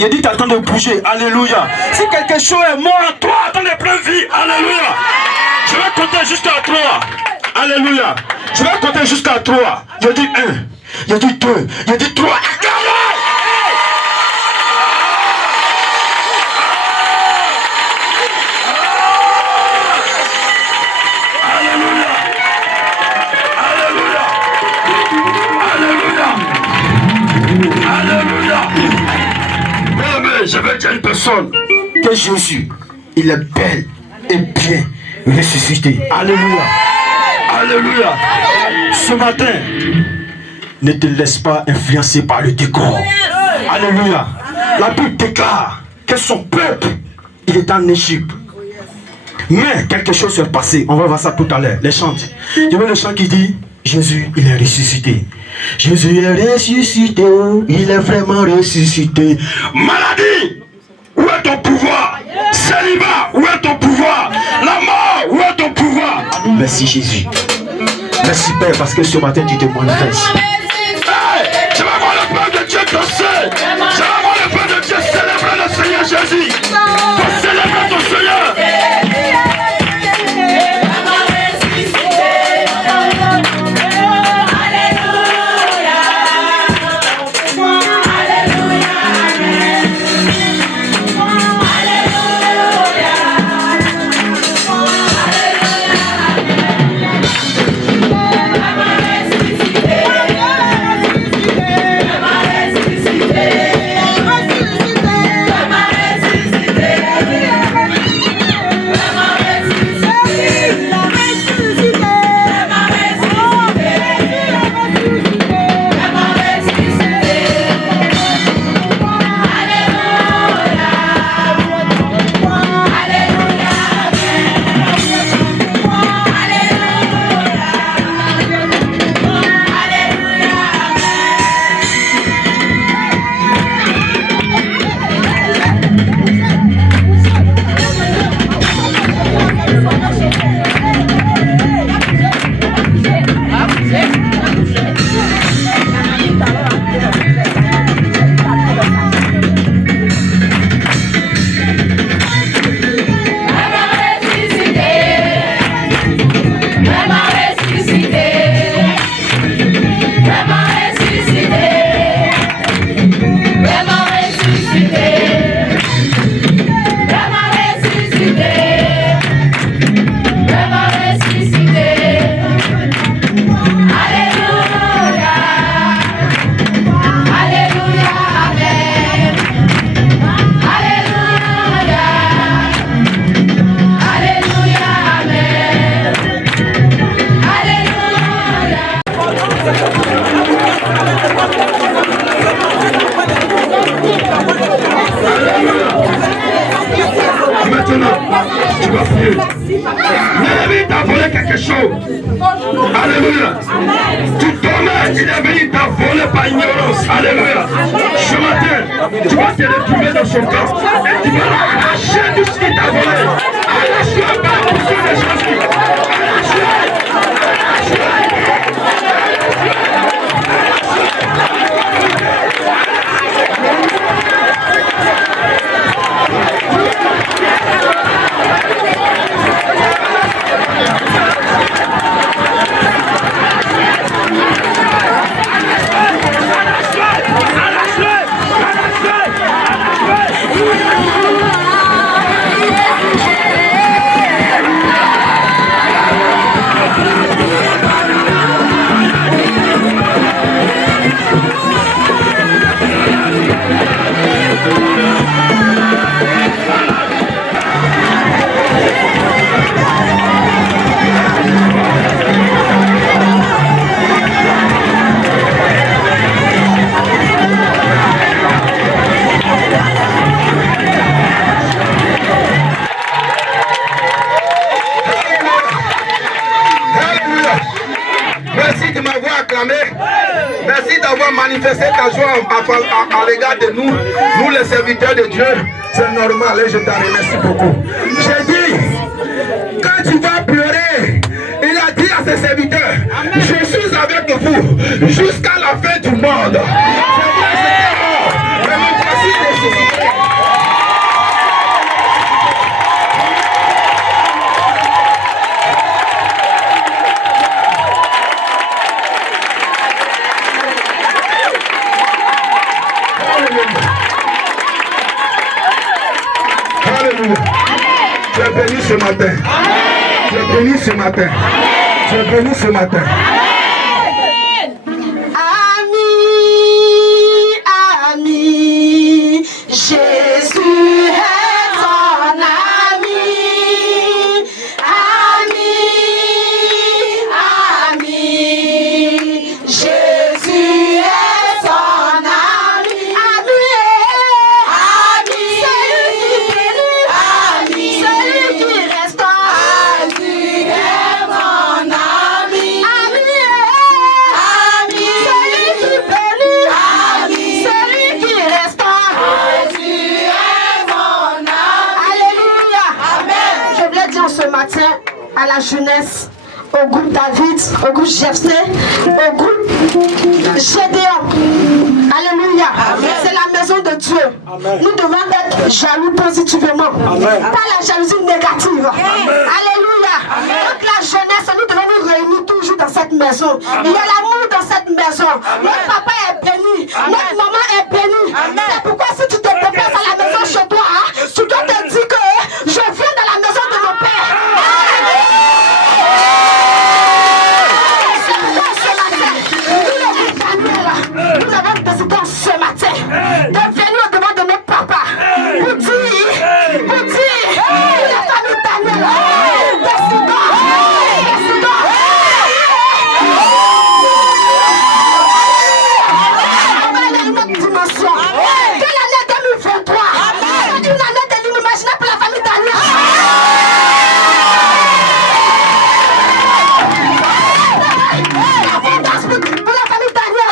il dit, tu as le temps de bouger. Alléluia. Si quelque chose est mort en toi, attends de pleine vie. Alléluia. Je vais compter jusqu'à 3. Alléluia. Je vais compter jusqu'à 3. Je dis 1. Je dis 2. Je dis 3. Je vais dire à une personne que Jésus, il est bel et bien ressuscité. Alléluia. Alléluia. Ce matin, ne te laisse pas influencer par le décor. Alléluia. La Bible déclare que son peuple, il est en Égypte. Mais quelque chose s'est passé. On va voir ça tout à l'heure. Les chants. Je veux le chant qui dit Jésus, il est ressuscité. Jésus est ressuscité, il est vraiment ressuscité. Maladie, où est ton pouvoir? Célibat, où est ton pouvoir? La mort, où est ton pouvoir? Merci Jésus. Merci Père, parce que ce matin tu te manifestes. Hey, je vais voir le Père de Dieu danser. Je vais voir le Père de Dieu célébrer le Seigneur Jésus. Pour célébrer ton Seigneur. L'ennemi t'a volé quelque chose. Alléluia. Tu dormais, il est venu t'a volé par ignorance. Alléluia. Ce matin, tu vas te retrouver dans son camp et tu vas l'arracher tout ce qu'il t'a volé. Arrache-le par la puissance de Jésus. Merci d'avoir manifesté ta joie à l'égard de nous, nous les serviteurs de Dieu. C'est normal et je t'en remercie beaucoup. J'ai dit, quand tu vas pleurer, il a dit à ses serviteurs, je suis avec vous jusqu'à la fin du monde. C'est vrai, c'était mort, mais me voici ressuscité. ce matin. Tu es béni ce matin. Ami, Jésus est ton ami. Ami, Jésus est ton ami. Ami, celui qui bénit, celui qui restaure. Jésus est mon ami. Ami, celui qui bénit, celui qui restaure. Jésus est mon ami. Alléluia. Amen. Je voulais dire ce matin à la jeunesse, au groupe David, au groupe Jephthé, au groupe Gédéon. Alléluia. C'est la maison de Dieu. Amen. Nous devons être jaloux positivement. Amen. Pas la jalousie négative. Alléluia. Donc la jeunesse, nous devons nous réunir toujours dans cette maison. Il y a l'amour dans cette maison. Notre papa est béni. Notre maman est bénie. C'est pourquoi si tu te déplaces à la maison chez toi, tu dois te dire que je viens dans la maison de mon père. Nous avons décidé ce matin de venir au-devant de notre papa pour dire la famille Daniel, décidons. On va aller à une autre dimension. Que l'année 2023 soit une année de l'inimaginable pour la famille Daniel. L'abondance pour la famille Daniel.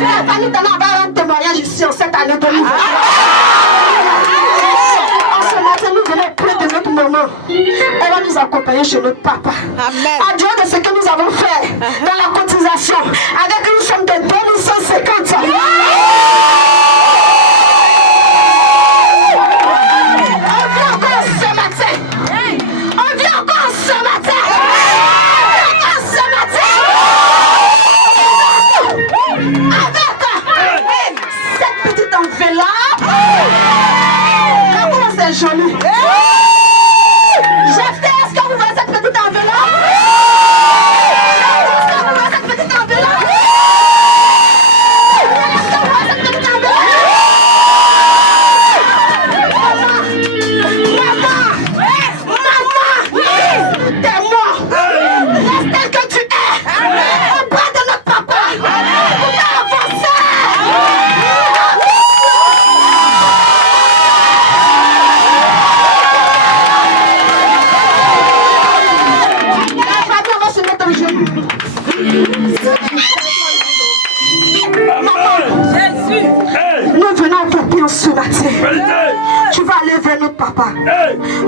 La famille Daniel va avoir un témoignage ici en cette année 2023. En ce matin, nous venons prier de notre maman. Elle va nous accompagner chez notre papa. Amen. En dehors de ce que nous avons fait dans la cotisation, avec une somme de 2150. On vient encore ce matin. On vient encore ce matin. Encore ce matin. Avec cette petite enveloppe. Comment c'est joli. Jephthé, est-ce que vous voyez cette petite enveloppe? Est-ce que vous voyez cette petite enveloppe? Est-ce que vous voyez cette petite enveloppe? Maman, t'es-moi. Reste tel que tu es. Au bras de notre papa. Pour avancer. On va se mettre en genoux. Maman, nous venons pour prier ce matin. Tu vas aller vers notre papa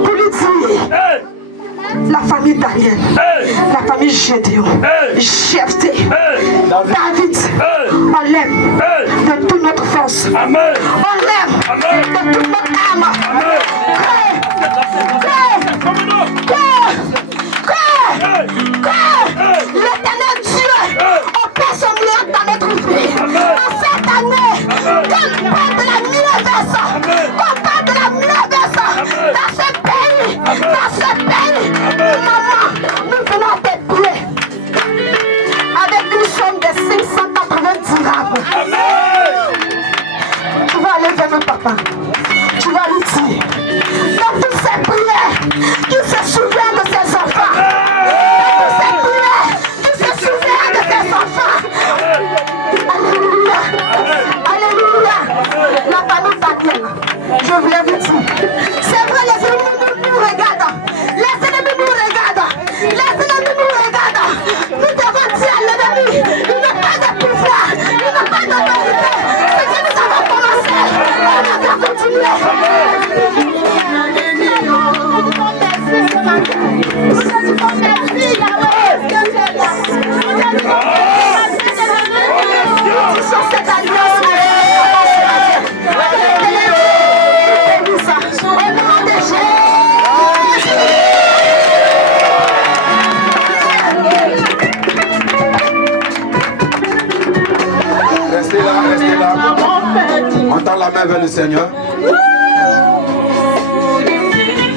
pour lui dire la famille Daniel, la famille Gédéon, Jephthé, David, on l'aime de toute notre force. On l'aime de toute notre âme. L'éternel Dieu opère son miracle dans notre vie. En cette année, qu'on parle de la mille-verse, qu'on parle de la mille-verse dans ce pays, maman, nous venons à tes pieds avec une somme de 590 dirhams. Tu vas aller vers notre papa. Tu vas lui dire dans toutes ces prières qu'il se souvient de ses enfants. Dans toutes ces prières qu'il se souvient de ses enfants. Alléluia. Alléluia. La famille Daniel, je voulais vous dire, c'est vrai, les ennemis nous regardent. Les ennemis nous regardent. Les ennemis nous regardent. Nous devons dire à l'ennemi, il n'a pas de pouvoir, il n'a pas d'autorité. Ce que nous avons commencé, on va continuer. Restez là. On tend la main vers le Seigneur.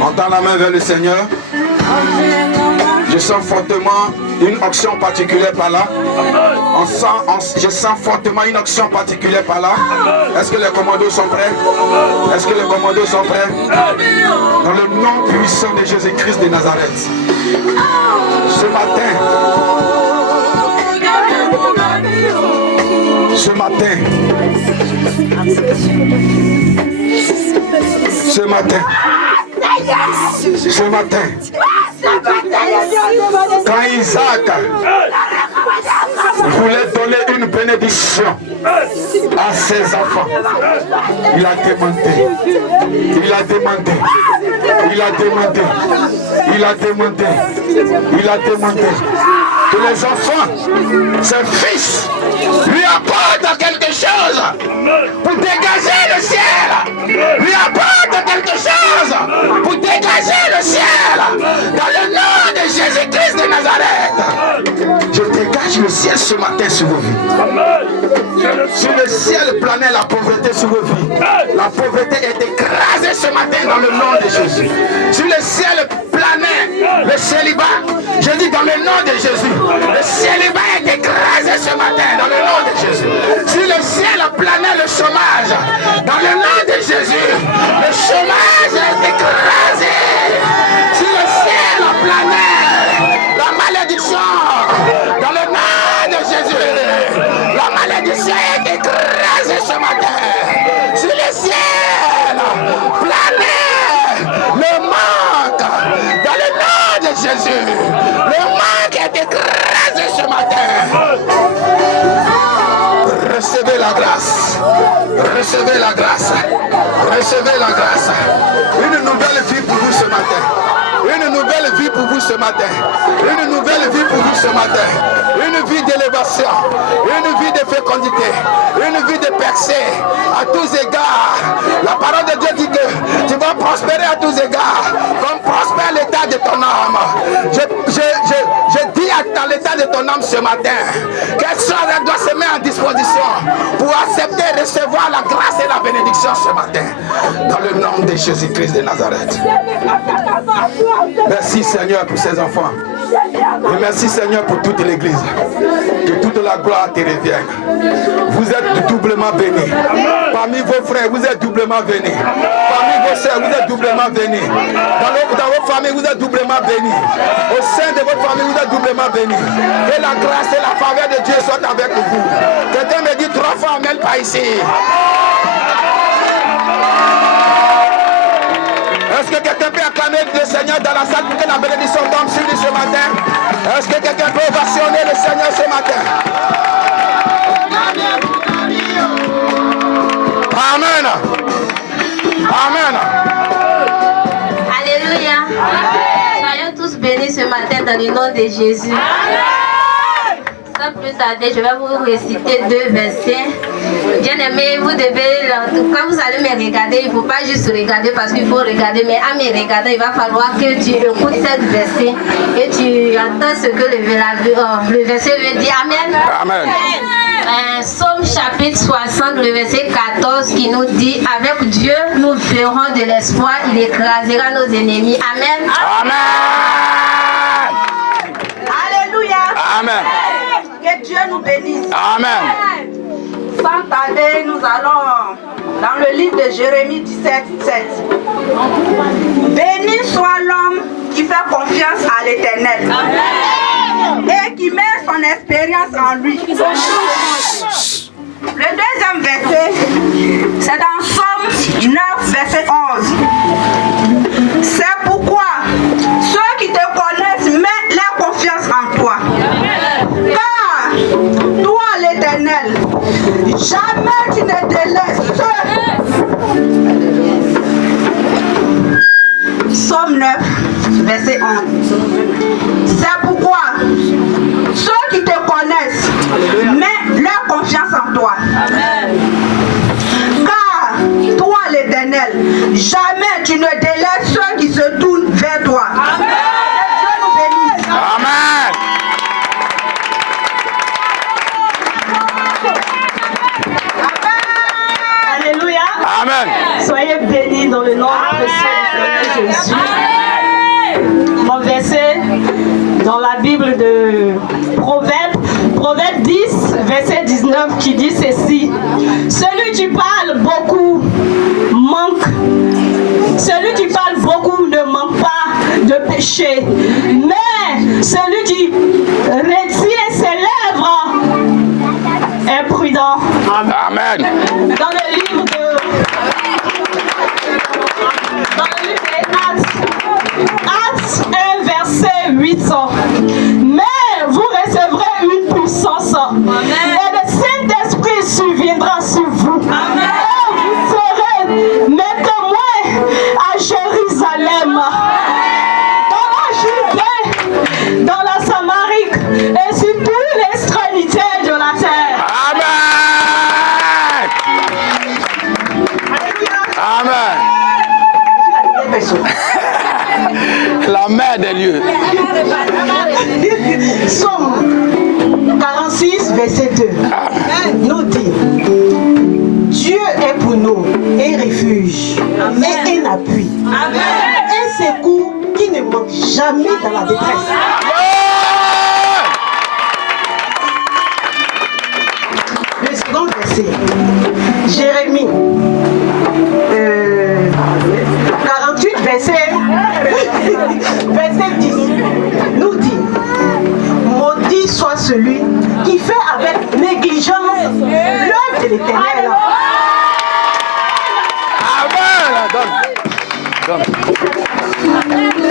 On Tends la main vers le Seigneur. Je sens fortement une onction particulière par là. Je sens fortement une onction particulière par là. Est-ce que les commandos sont prêts? Est-ce que les commandos sont prêts? Dans le nom puissant de Jésus-Christ de Nazareth. Ce matin, ce matin, quand Isaac voulait donner une bénédiction à ses enfants, il a demandé que les enfants, ses fils, lui apportent quelque chose pour dégager le ciel. Lui apportent quelque chose pour dégager le ciel. Dans le nom de Jésus-Christ de Nazareth. Je dégage le ciel ce matin sur vos vies. Si le ciel planait la pauvreté sur vos vies, la pauvreté est écrasée ce matin dans le nom de Jésus. Si le ciel planait le célibat, je dis dans le nom de Jésus, le célibat est écrasé ce matin dans le nom de Jésus. Si le ciel planait le chômage, dans le nom de Jésus, le chômage est écrasé. Si le ciel planait la malédiction, dans le nom de Jésus, la malédiction est écrasée ce matin. Si le ciel planait le manque, dans le nom de Jésus, le manque est écrasé ce matin. Recevez la grâce. Recevez la grâce. Recevez la grâce. Une nouvelle vie pour vous ce matin. Une nouvelle vie pour vous ce matin. Une nouvelle vie pour vous ce matin. Une vie d'élévation. Une vie de fécondité. Une vie de percée. À tous égards. La parole de Dieu dit que tu vas prospérer à tous égards. Comme prospère l'état de ton âme. Je dis à l'état de ton âme ce matin. Quelque chose doit se mettre en disposition pour accepter et recevoir la grâce et la bénédiction ce matin. Dans le nom de Jésus-Christ de Nazareth. Merci Seigneur pour ces enfants. Et merci Seigneur pour toute l'église. Que toute la gloire te revienne. Vous êtes doublement bénis. Parmi vos frères, vous êtes doublement bénis. Parmi vos soeurs, vous êtes doublement bénis. Dans vos familles, vous êtes doublement bénis. Au sein de votre famille, vous êtes doublement bénis. Que la grâce et la faveur de Dieu soient avec vous. Quelqu'un me dit 3 fois amen par ici. Est-ce que quelqu'un peut acclamer le Seigneur dans la salle pour que la bénédiction tombe sur lui ce matin? Est-ce que quelqu'un peut ovationner le Seigneur ce matin? Amen. Amen. Alléluia. Soyons tous bénis ce matin dans le nom de Jésus. Sans plus tarder, je vais vous réciter 2 versets. Bien aimé, vous devez, quand vous allez me regarder, il ne faut pas juste regarder parce qu'il faut regarder, mais à me regarder, il va falloir que tu écoutes cette verset et tu entends ce que le verset veut dire. Amen. Amen. Psaume chapitre 60, le verset 14 qui nous dit: avec Dieu, nous ferons de l'espoir, il écrasera nos ennemis. Amen. Amen. Alléluia. Amen. Que Dieu nous bénisse. Amen. Sans tarder, nous allons dans le livre de Jérémie 17:7. Béni soit l'homme qui fait confiance à l'Éternel et qui met son expérience en lui. Le deuxième verset, c'est dans Psaume 9, verset 11. C'est pourquoi ceux qui te connaissent mettent leur confiance en toi. Car toi, l'Éternel, jamais tu ne délaisses ceux. Psaume 9, verset 11. C'est pourquoi ceux qui te connaissent mettent leur confiance en toi. Car toi, l'Éternel, jamais tu ne délaisses ceux qui se tournent vers toi. Amen. Dieu nous bénisse. Amen. Alléluia. Amen. Soyez bénis dans le nom précieux du Seigneur Jésus. 19 qui dit ceci. Celui qui parle beaucoup manque. Celui qui parle beaucoup ne manque pas de péché. Mais celui qui retient ses lèvres est prudent. Amen. Dans le livre des Actes 1, verset 8. Mais vous recevrez une puissance. Et le Saint-Esprit surviendra sur vous. Et vous serez mes témoins à Jérusalem, dans la Judée, dans la Samarie et sur toute l'extrémité de la terre. Amen. La mère des lieux. Somme 46, verset 2. Nous dit: Dieu est pour nous un refuge et un appui. Un secours qui ne manque jamais dans la détresse. Le second verset, Jérémie 48, verset 10, nous dit: Maudit soit celui qui fait avec négligence l'œuvre de l'Éternel. Amen.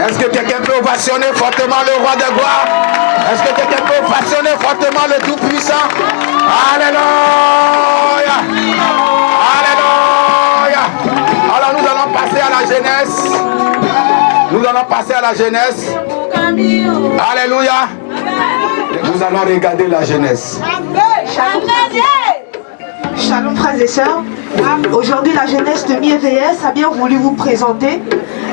Est-ce que quelqu'un peut ovationner fortement le roi de gloire? Est-ce que quelqu'un peut ovationner fortement le Tout-Puissant? Alléluia. Alléluia. Alors nous allons passer à la jeunesse. Nous allons passer à la jeunesse. Alléluia. Nous allons regarder la jeunesse. Shalom frères et sœurs. Aujourd'hui la jeunesse de MIEVS a bien voulu vous présenter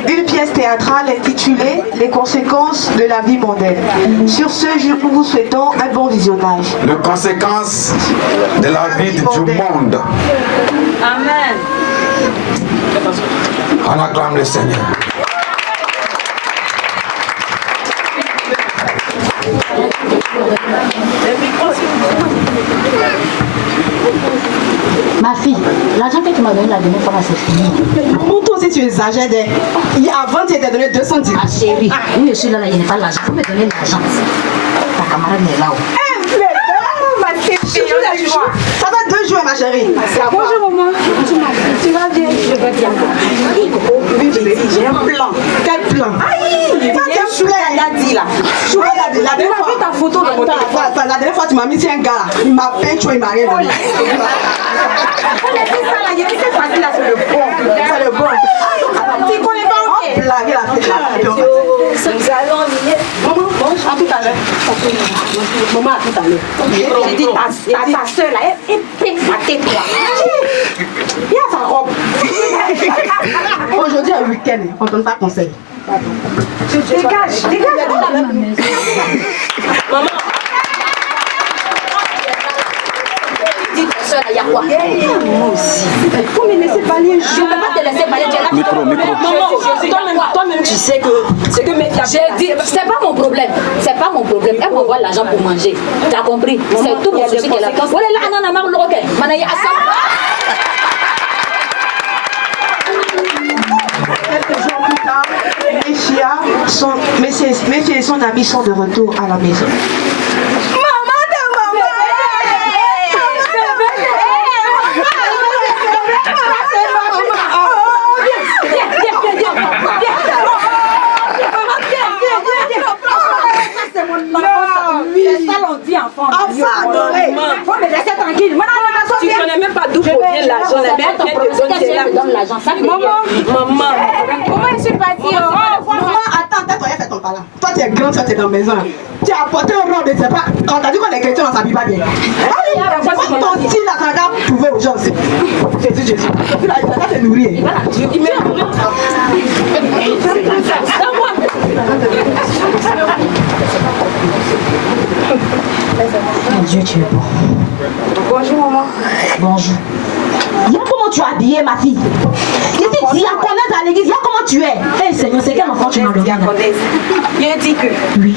une pièce théâtrale intitulée Les conséquences de la vie mondaine. Sur ce, nous vous souhaitons un bon visionnage. Les conséquences de la vie du monde. Amen. On acclame le Seigneur. Ma fille, l'argent que tu m'as donné la dernière fois, c'est fini. Pour toi aussi tu exagères. Avant tu étais donné 210. Ah chérie, oui je suis là, il n'y a pas l'argent. Faut me donner l'argent. Ta camarade est là-haut. Ça va 2 jours ma chérie. Bonjour maman. Tu vas bien? Je vais bien. Oui, j'ai un plan. Quel plan? Aïe, ça t'es un plan. Elle a dit là. La dernière fois, ta photo de mon téléphone. La dernière fois tu m'as mis sur un gars là. Il m'a peint, il m'a rien donné. On a dit ça là, il y a c'est facile là, c'est le bon. C'est le bon. Tu connais pas ok? Blaguer la tête là. Nous allons lier. Maman, à tout à l'heure. Maman, à tout à l'heure. J'ai dit ta soeur là, elle pique ma tête là. Il y a sa robe. Aujourd'hui, un week-end, on ne donne pas conseil. Dégage. Maman. Dis ta soeur là, il y a quoi? Moi aussi. Faut me laisser parler. Je ne peux pas te laisser parler. Micro. Maman, toi-même, tu sais que c'est que mes j'ai dit, c'est pas mon problème. C'est pas mon problème. Elle m'envoie l'argent pour manger. Tu as compris? C'est tout mon souci qu'elle a. Voilà, là, on a marre de l'oreille. Manaï, à ça. quelques jours plus tard, mes filles et son ami sont de retour à la maison. Enfant adoré, faut me laisser tranquille. Tu connais même pas d'où provient l'argent. Maman, comment je suis partie? Maman, attends, toi, tu as fait ton pas là. Toi, tu es grande, toi, tu es dans la maison. Tu as apporté un robe, je ne sais pas. On t'a dit qu'on est chrétien, on s'habille pas bien. Pourquoi ton style là, ça va prouver aux gens aussi? Jésus. Tu vas te nourrir. Il me nourrit. Mon Dieu, tu es bon. Bonjour, maman. Bonjour. Regarde comment tu es habillée, ma fille. Je dis diaconesse à l'église, regarde comment tu es. Hé Seigneur, c'est quel enfant tu m'as donné? Il dit que Oui.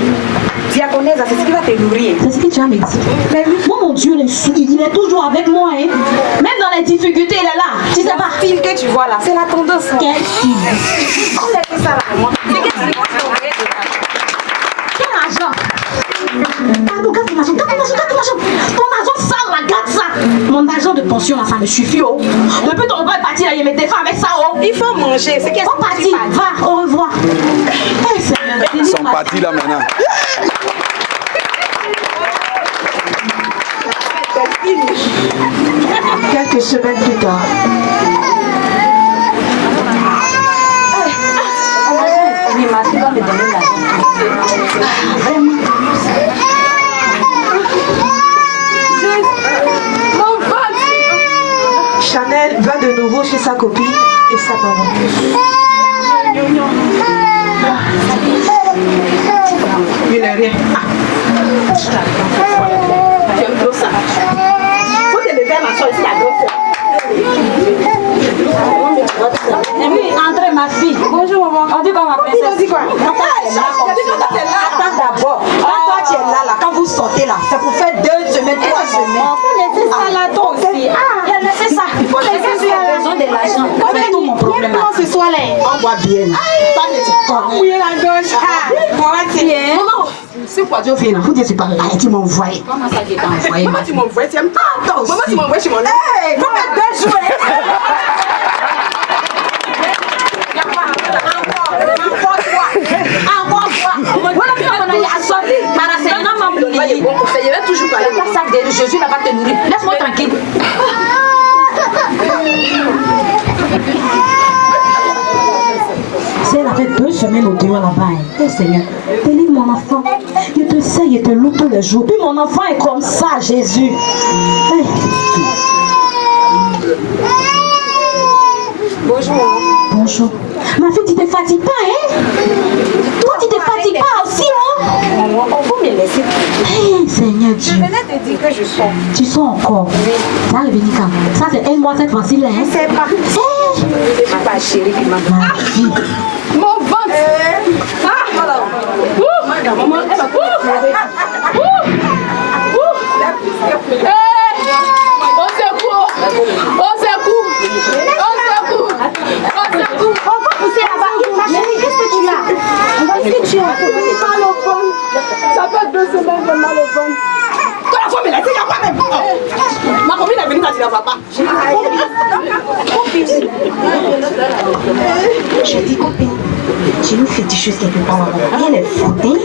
Diaconesse, c'est ce qui va te nourrir. C'est ce que tu as me dit. Mais moi, mon Dieu, il est toujours avec moi. Hein. Même dans les difficultés, il est là. Tu sais pas. Le fil que tu vois là, c'est la tendance. Quel fil? On a fait ça là. C'est que tu vois quel argent? Ah, bon, garde ton argent. Ton argent sale, là, garde ça. Mon argent de pension, là, ça me suffit. Oh. Depuis ton père est parti, là, il me défend avec ça. Oh. il faut manger. C'est qu'est-ce On parti. Va, au revoir. Hey, Seigneur, Ils sont partis là maintenant. Quelques semaines plus tard. Chanel va de nouveau chez sa copine et sa maman. Il n'est rien. J'aime trop ça. Faut te lever ma soeur ici, la grosse. Oui, entrez ma fille. Bonjour maman. On dit quoi ma princesse? On dit quoi? Attends d'abord. Quand toi tu es là, quand vous sortez là, c'est pour faire 2 semaines, 3 semaines. Faut laisser ça là toi aussi. Il a laissé ça. Il faut laisser ça. Il a besoin de l'argent. C'est tout mon problème. Ce soir là. On voit bien. Pas de petit Oui, la gauche. Comment tu es? Maman, c'est quoi Dieu fait là? Faut dire tu parles là et tu m'as envoyé. Comment ça tu t'as envoyé? Maman, tu m'as envoyé, tu aimes pas? Attends, Maman, tu m'as envoyé chez mon ex. Hey, faut mettre 2 jours. Encore quoi? Voilà, puis on a la sortie. Maracena m'a donné. Je vais toujours parler. Le sac de Jésus là va te nourrir. Laisse-moi tranquille. Si elle avait 2 semaines au dehors là-bas, eh Seigneur, délivre mon enfant. Je te sais, je te loue tous les jours. Puis mon enfant est comme ça, Jésus. Hey. Bonjour. Bonjour. Ma fille, tu te fatigues pas, hein? Toi, tu te fatigues pas aussi, hein? On peut me laisser. Hey, Seigneur Dieu. Je venais te dire que je sors. Tu sors encore? Ça arrive quand? Ça, c'est un mois cette fois-ci, là, hein? C'est pas. Je ne suis pas chérie qui m'a Ma fille. mon ventre. Ah, voilà. Maman, elle va pleurer. Au secours! Au secours! Au secours! Au secours! On va pousser là-bas. Ma chérie, qu'est-ce que tu as? Qu'est-ce que tu as? Mal au ventre. Ça fait 2 semaines de mal au ventre. Quand la femme est là, il n'y a pas même. Ma copine est venue quand tu ne la vois pas. Je dis, copine, tu nous fais des choses quelque part là-bas. Elle est foute, hein?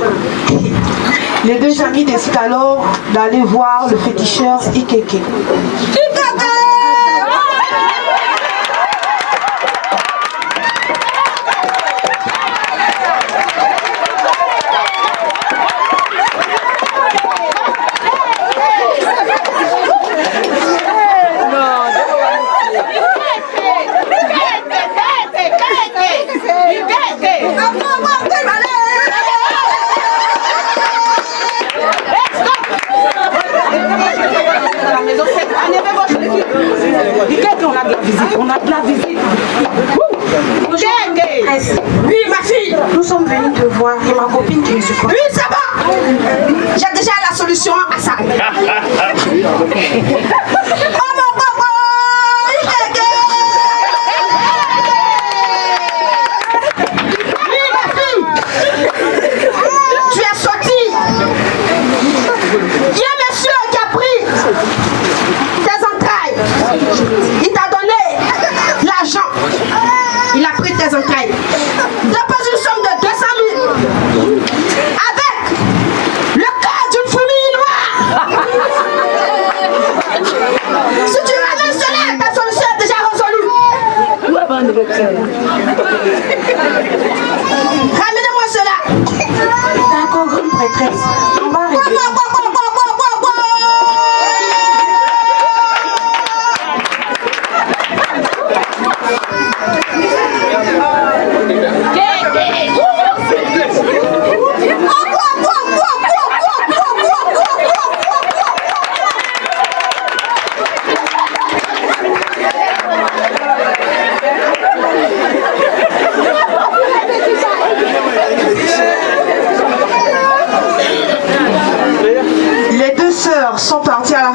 Les 2 amis décident alors d'aller voir le féticheur Ikeke. On a de la visite. Oui, ma fille. Nous sommes venus te voir et ma copine qui nous supporte. Oui, ça va. J'ai déjà la solution à ça. Oh mon papa, oui, ma fille. Tu es sortie. Il y a un monsieur qui a pris tes entrailles. Il t'a donné l'argent. Il a pris tes entrailles. Dépose une somme de 200 000. Avec le corps d'une fourmi noire.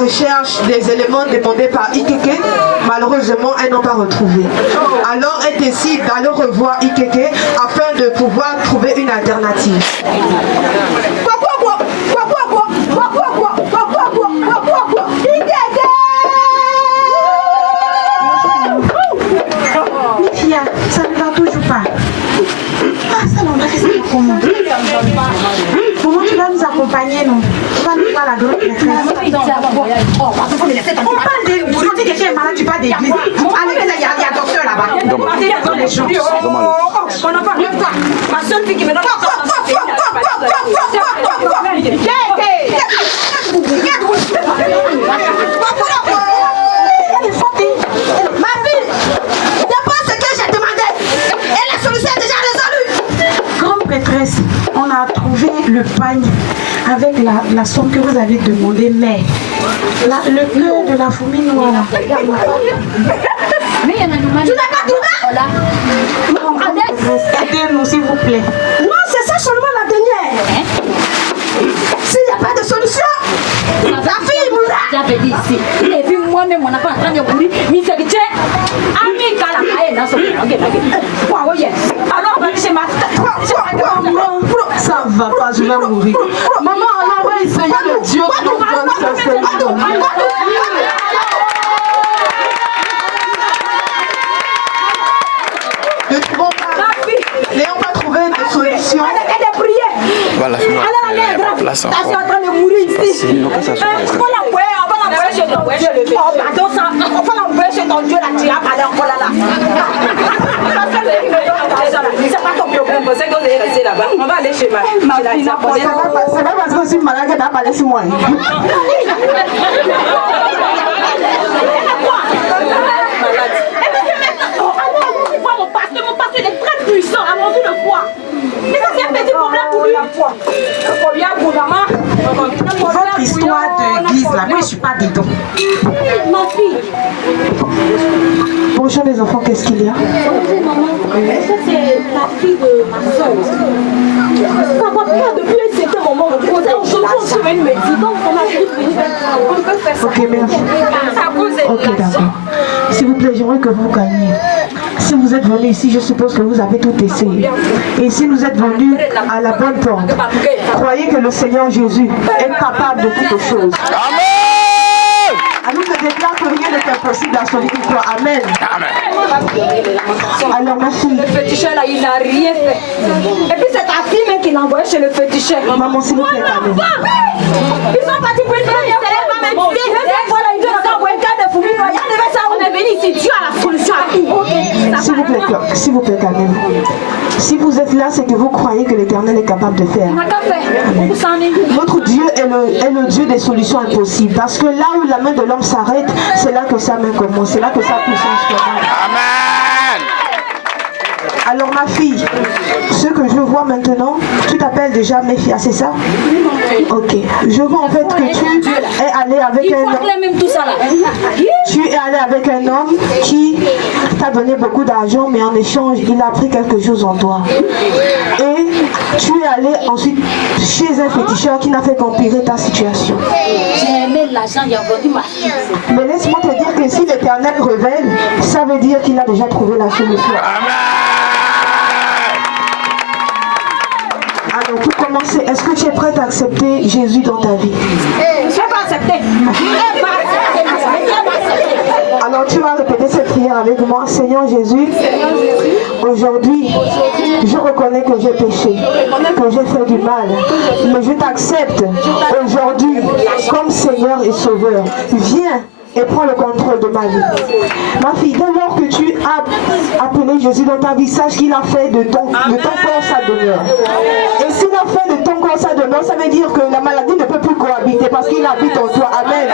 recherche des éléments demandés par Ikeke. Malheureusement, elles n'ont pas retrouvé. Alors, elles décident d'aller revoir Ikeke afin de pouvoir trouver une alternative. Mifia, ça ne va toujours pas. Ah, ça n'en va pas, c'est comment? Comment tu vas nous accompagner, non? Tu vas nous voir la grande maîtresse. On parle des... Tu dis quelqu'un est malade, tu parles d'église. Allez, il y a un docteur là-bas. Dans les gens. On en parle même pas. Ma seule fille qui me donne... On a trouvé le pagne avec la somme que vous avez demandé, mais le cœur de la fourmi noire. Mais il y en a nous. Tu n'as pas trouvé? Aidez-nous s'il vous plaît. Non, c'est ça seulement la dernière. S'il n'y a pas de solution, la fille mourra. J'avais dit ici. Et puis moi-même, on n'a pas en train de mourir. Mais c'est que tu es ami à la caille dans son pays. Alors, on va aller chez ma... Ça va pas, je vais mourir. Maman, on va essayer le Dieu qui nous donne sa solution. Ne trouvons pas. N'ayons pas trouvé de solution. Voilà, je vais place en en train de mourir ici. On va l'envoyer chez ton Dieu. Oh, pardon, ça. On va l'envoyer chez ton Dieu, là, tu as parlé encore là. C'est pas ton problème, c'est que vous allez rester là-bas. On va aller chez ma fille. C'est pas parce que je suis malade qu'elle a parlé sur moi. Mon pasteur est très puissant, à mon vu le poids. Mais ça, c'est un petit problème pour lui. Combien pour maman? Votre histoire d'église, là, moi, je ne suis pas dedans. Ma fille. Bonjour les enfants, qu'est-ce qu'il y a? Maman, ça c'est la fille de ma soeur. Ça va pas depuis un certain moment. Aujourd'hui, on trouve une médecine. Donc, on a dit de venir faire ça. Ok, merci. Ok, d'accord. S'il vous plaît, j'aimerais que vous gagniez. Si vous êtes venu ici, je suppose que vous avez tout essayé. Et si vous êtes venu à la bonne porte, croyez que le Seigneur Jésus est capable de toutes choses. Amen. Alors, je déclare que rien n'est impossible à celui qui croit. Amen. Alors, ma fille. Le féticheur là, il n'a rien fait. Et puis c'est ta fille même qui l'a envoyé chez le féticheur. Maman, s'il vous plaît, calmez-vous. Ils sont partis pour une première fois. Voilà, ils ont envoyé un cas de fourmi. On est venu ici, Dieu a la solution à tout. S'il vous plaît, calmez-vous. Si vous êtes là, c'est que vous croyez que l'Éternel est capable de faire. Amen. Votre Dieu est le Dieu des solutions impossibles. Parce que là où la main de l'homme s'arrête, c'est là que sa main commence. C'est là que sa puissance commence. Amen. Alors ma fille, ce que je vois maintenant, tu t'appelles déjà Méfia, c'est ça? Ok. Je vois en fait que tu es allé avec un homme. Tu es allé avec un homme qui t'a donné beaucoup d'argent, mais en échange, il a pris quelque chose en toi. Et tu es allé ensuite chez un féticheur qui n'a fait qu'empirer ta situation. J'ai aimé l'argent, il a vendu ma fille. Mais laisse-moi te dire que si l'Éternel révèle, ça veut dire qu'il a déjà trouvé la solution. Alors pour commencer, est-ce que tu es prête à accepter Jésus dans ta vie? Je ne vais pas accepter. Alors tu vas répéter cette prière avec moi. Seigneur Jésus, aujourd'hui, je reconnais que j'ai péché, que j'ai fait du mal, mais je t'accepte aujourd'hui comme Seigneur et Sauveur. Viens et prends le contrôle de ma vie. Ma fille, dès lors que tu as appelé Jésus dans ta vie, sache qu'il a fait de ton corps sa demeure. Et s'il a fait de ton corps sa demeure, ça veut dire que la maladie ne peut plus cohabiter parce qu'il habite en toi. Amen.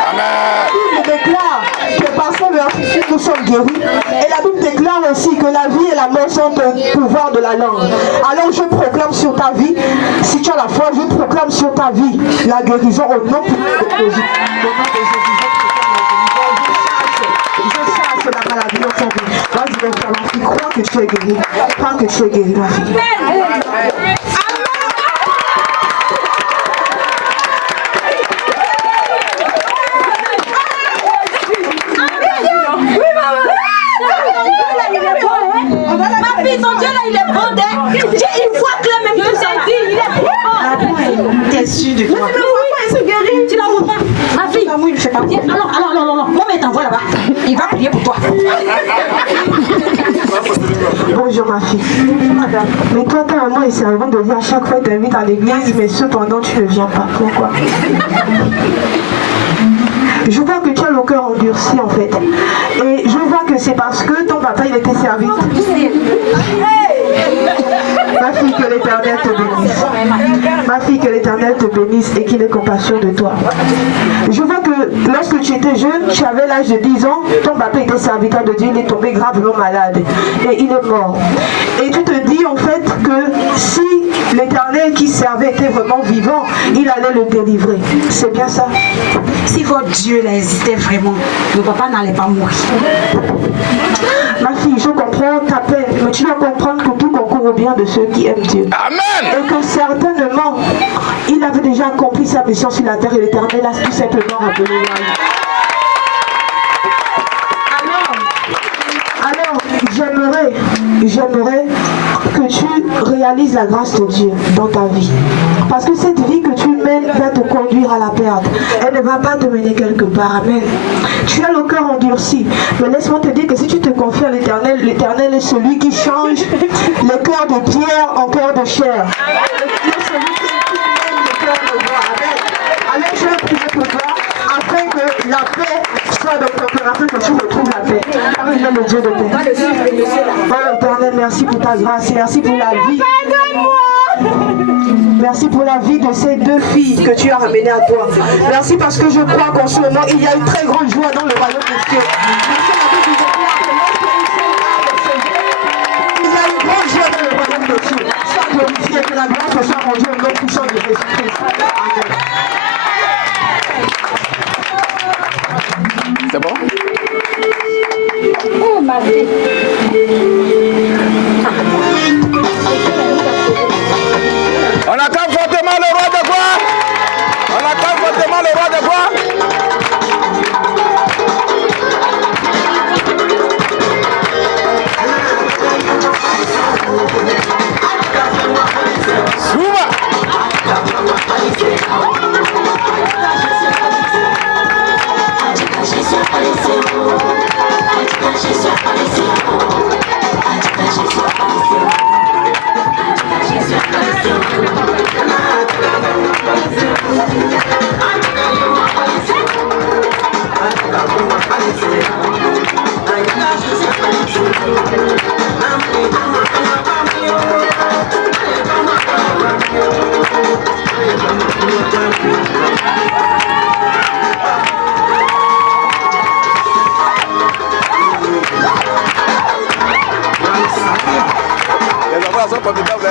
Il déclare que par son meurtrissure, nous sommes guéris. Et la Bible déclare aussi que la vie et la mort sont un pouvoir de la langue. Alors je proclame sur ta vie, si tu as la foi, je proclame sur ta vie la guérison au nom de Jésus. Je chasse la maladie dans ta vie. Vas-y, mon frère, ma fille, crois que tu es guérie. Crois que tu es guérie, ma fille. T'es sûr de toi? Mais pourquoi elle se guérit? Tu la vois pas? Ma fille. Ah oui, je sais pas. Alors. Mon mec t'envoie là-bas. Il va prier pour toi. Bonjour ma fille. Mais toi, ta maman est servante de vie à chaque fois que tu invites à l'église, mais cependant tu ne viens pas. Pourquoi? Je vois que tu as le cœur endurci en fait. Et je vois que c'est parce que ton papa il était serviteur. Ma fille, que l'Éternel te bénisse. Ma fille, que l'Éternel te bénisse et qu'il ait compassion de toi. Je vois que lorsque tu étais jeune, tu avais l'âge de 10 ans, ton papa était serviteur de Dieu, il est tombé gravement malade et il est mort. Et tu te dis en fait que si l'Éternel qui servait était vraiment vivant, il allait le délivrer. C'est bien ça? Si votre Dieu là existait vraiment, le papa n'allait pas mourir. Ma fille, je comprends ta peine, mais tu dois comprendre que tout concourt au bien de ceux qui aiment Dieu. Amen. Et que certainement, il avait déjà accompli sa mission sur la terre et l'Éternel a tout simplement rappelé la vie. Alors, j'aimerais que tu réalises la grâce de Dieu dans ta vie. Parce que cette vie que tu mènes va te conduire à la perte. Elle ne va pas te mener quelque part. Amen. Tu as le cœur endurci. Mais laisse-moi te dire que si tu te confies à l'Éternel, l'Éternel est celui qui change le cœur de pierre en cœur de chair. Il est celui qui mène le cœur de bois. Amen. Alors je vais prier pour toi afin que la paix soit dans ton cœur, afin que tu retrouves la paix. Car il est le Dieu de paix. Oh Éternel, merci pour ta grâce, merci pour la vie. Merci pour la vie de ces deux filles que tu as ramenées à toi. Merci parce que je crois qu'en ce moment, il y a une très grande joie dans le royaume de Dieu. Merci la vie du il y a une grande joie dans le royaume de Dieu. Sois glorifié, que la grâce soit rendue au nom puissant de Jésus-Christ. Amen. C'est bon? Oh ma vie. On acclame fortement le roi de gloire. On acclame fortement le roi de gloire. Les enfants sont formidables, hein?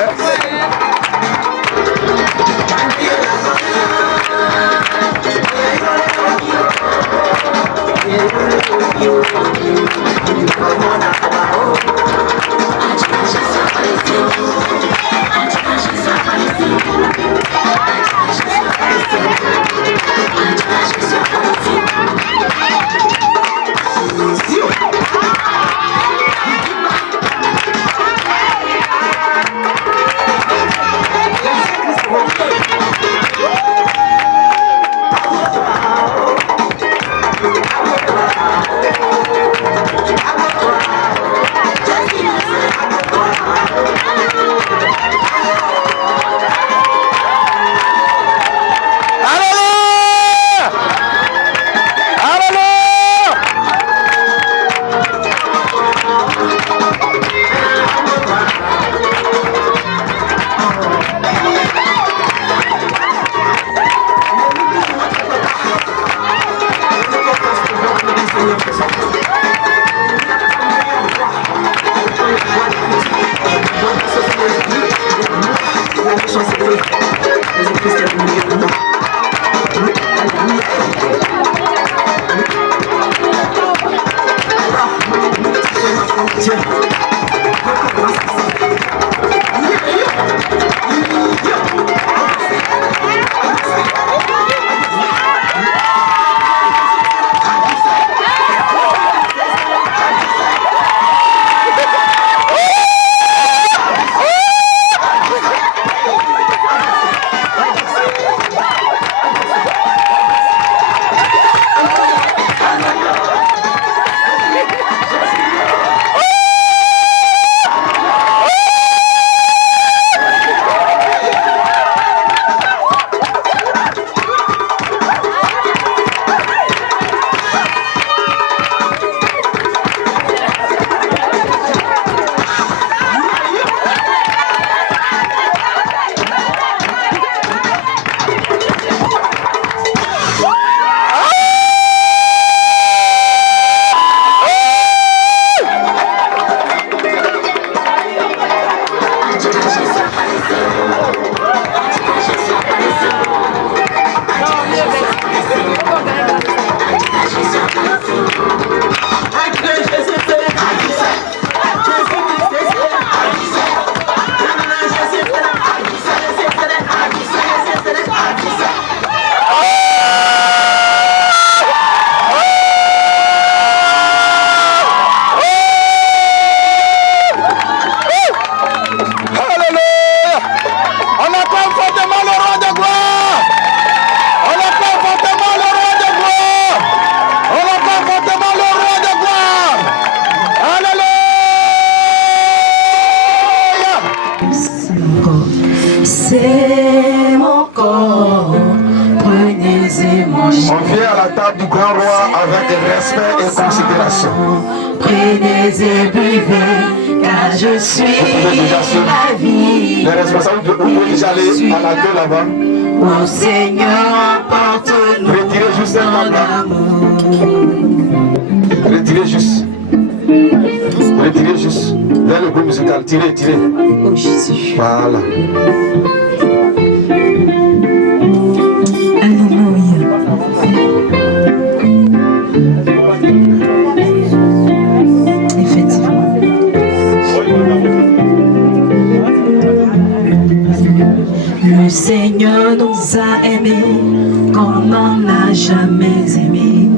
C'est mon corps, prenez-y mon chien. On vient à la table du grand roi avec respect et considération. Prenez-y, buvez, car je suis la vie. Les responsables de vous pouvez déjà aller à la gueule là-bas. Au Seigneur, apporte-nous Retirez juste un ton amour. amour. Retirez juste. Retirez juste. Là le groupe musical. Tirez, tirez. Oh Jésus. Voilà. Alléluia. Effectivement. Le Seigneur nous a aimés comme on n'a jamais aimé.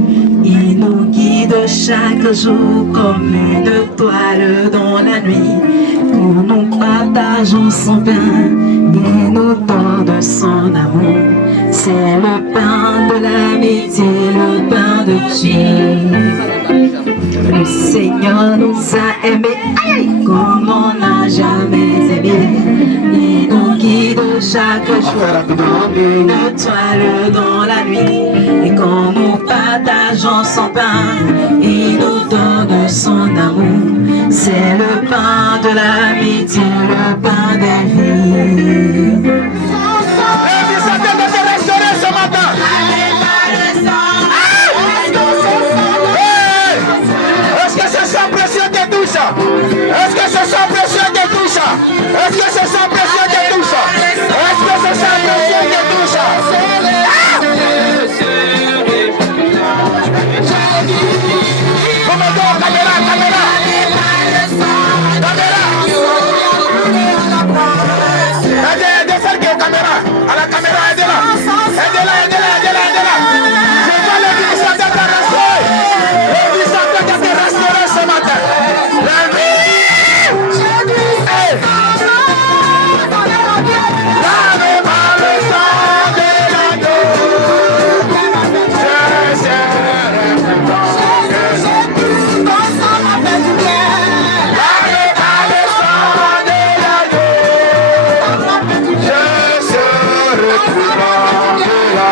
Il nous guide chaque jour comme une toile dans la nuit. Pour nous partageons son pain, il nous donne son amour. C'est le pain de l'amitié, le pain de Dieu. Le Seigneur nous a aimés comme on n'a jamais aimé. Il nous guide chaque jour comme une toile dans la nuit. Et quand nous partageons son pain, il nous donne son amour. C'est le pain de l'amitié, le pain des vies. Les centaines de se restaurer ce matin. Est-ce que ce sang précieux te touche? Est-ce que ce sang précieux te touche? Est-ce que ce sang précieux te touche? Est-ce que ce sang précieux te touche? Commandant, caméra, caméra. Caméra. Aidez celle qui est aux caméras. À la caméra, aidez-la. Aidez-la, aidez-la, aidez-la, aidez-la. Je vois le ministère de la restaurer. Le ministère de la restaurer ce matin. La vie. Lavez par le sang de l'agneau. Je serai content. Lavez par le sang de l'agneau. Je serai content de la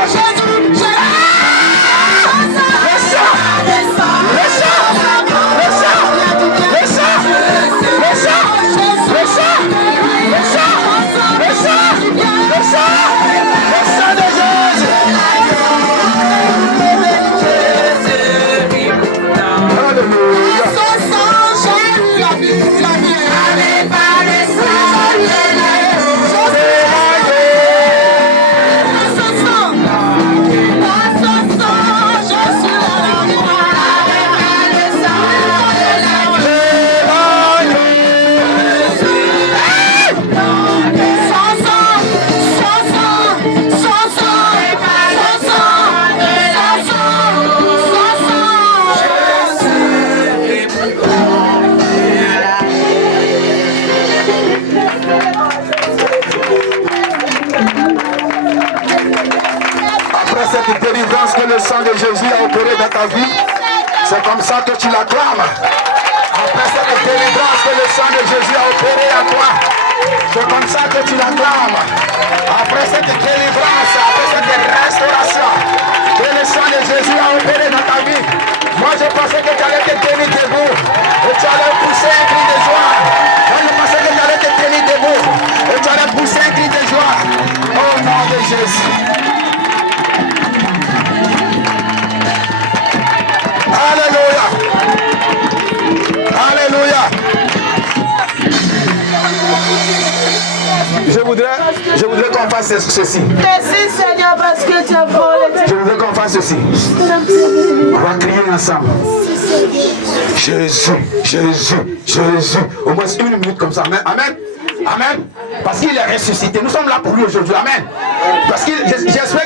cette délivrance que le sang de Jésus a opéré dans ta vie, c'est comme ça que tu l'acclames. Après cette délivrance que le sang de Jésus a opéré à toi, c'est comme ça que tu l'acclames. Après cette délivrance, après cette restauration que le sang de Jésus a opéré dans ta vie, moi je pensais que tu allais te tenir debout et tu allais pousser un cri de joie. Moi je pensais que tu allais te tenir debout et tu allais pousser un cri de joie. Au nom de Jésus. Alléluia. Alléluia. Je voudrais qu'on fasse ceci. Merci Seigneur parce que tu as volé. Je voudrais qu'on fasse ceci. On va crier ensemble. Jésus, Jésus, Jésus. Au moins une minute comme ça. Amen. Amen. Amen. Parce qu'il est ressuscité. Nous sommes là pour lui aujourd'hui. Amen. Parce que j'espère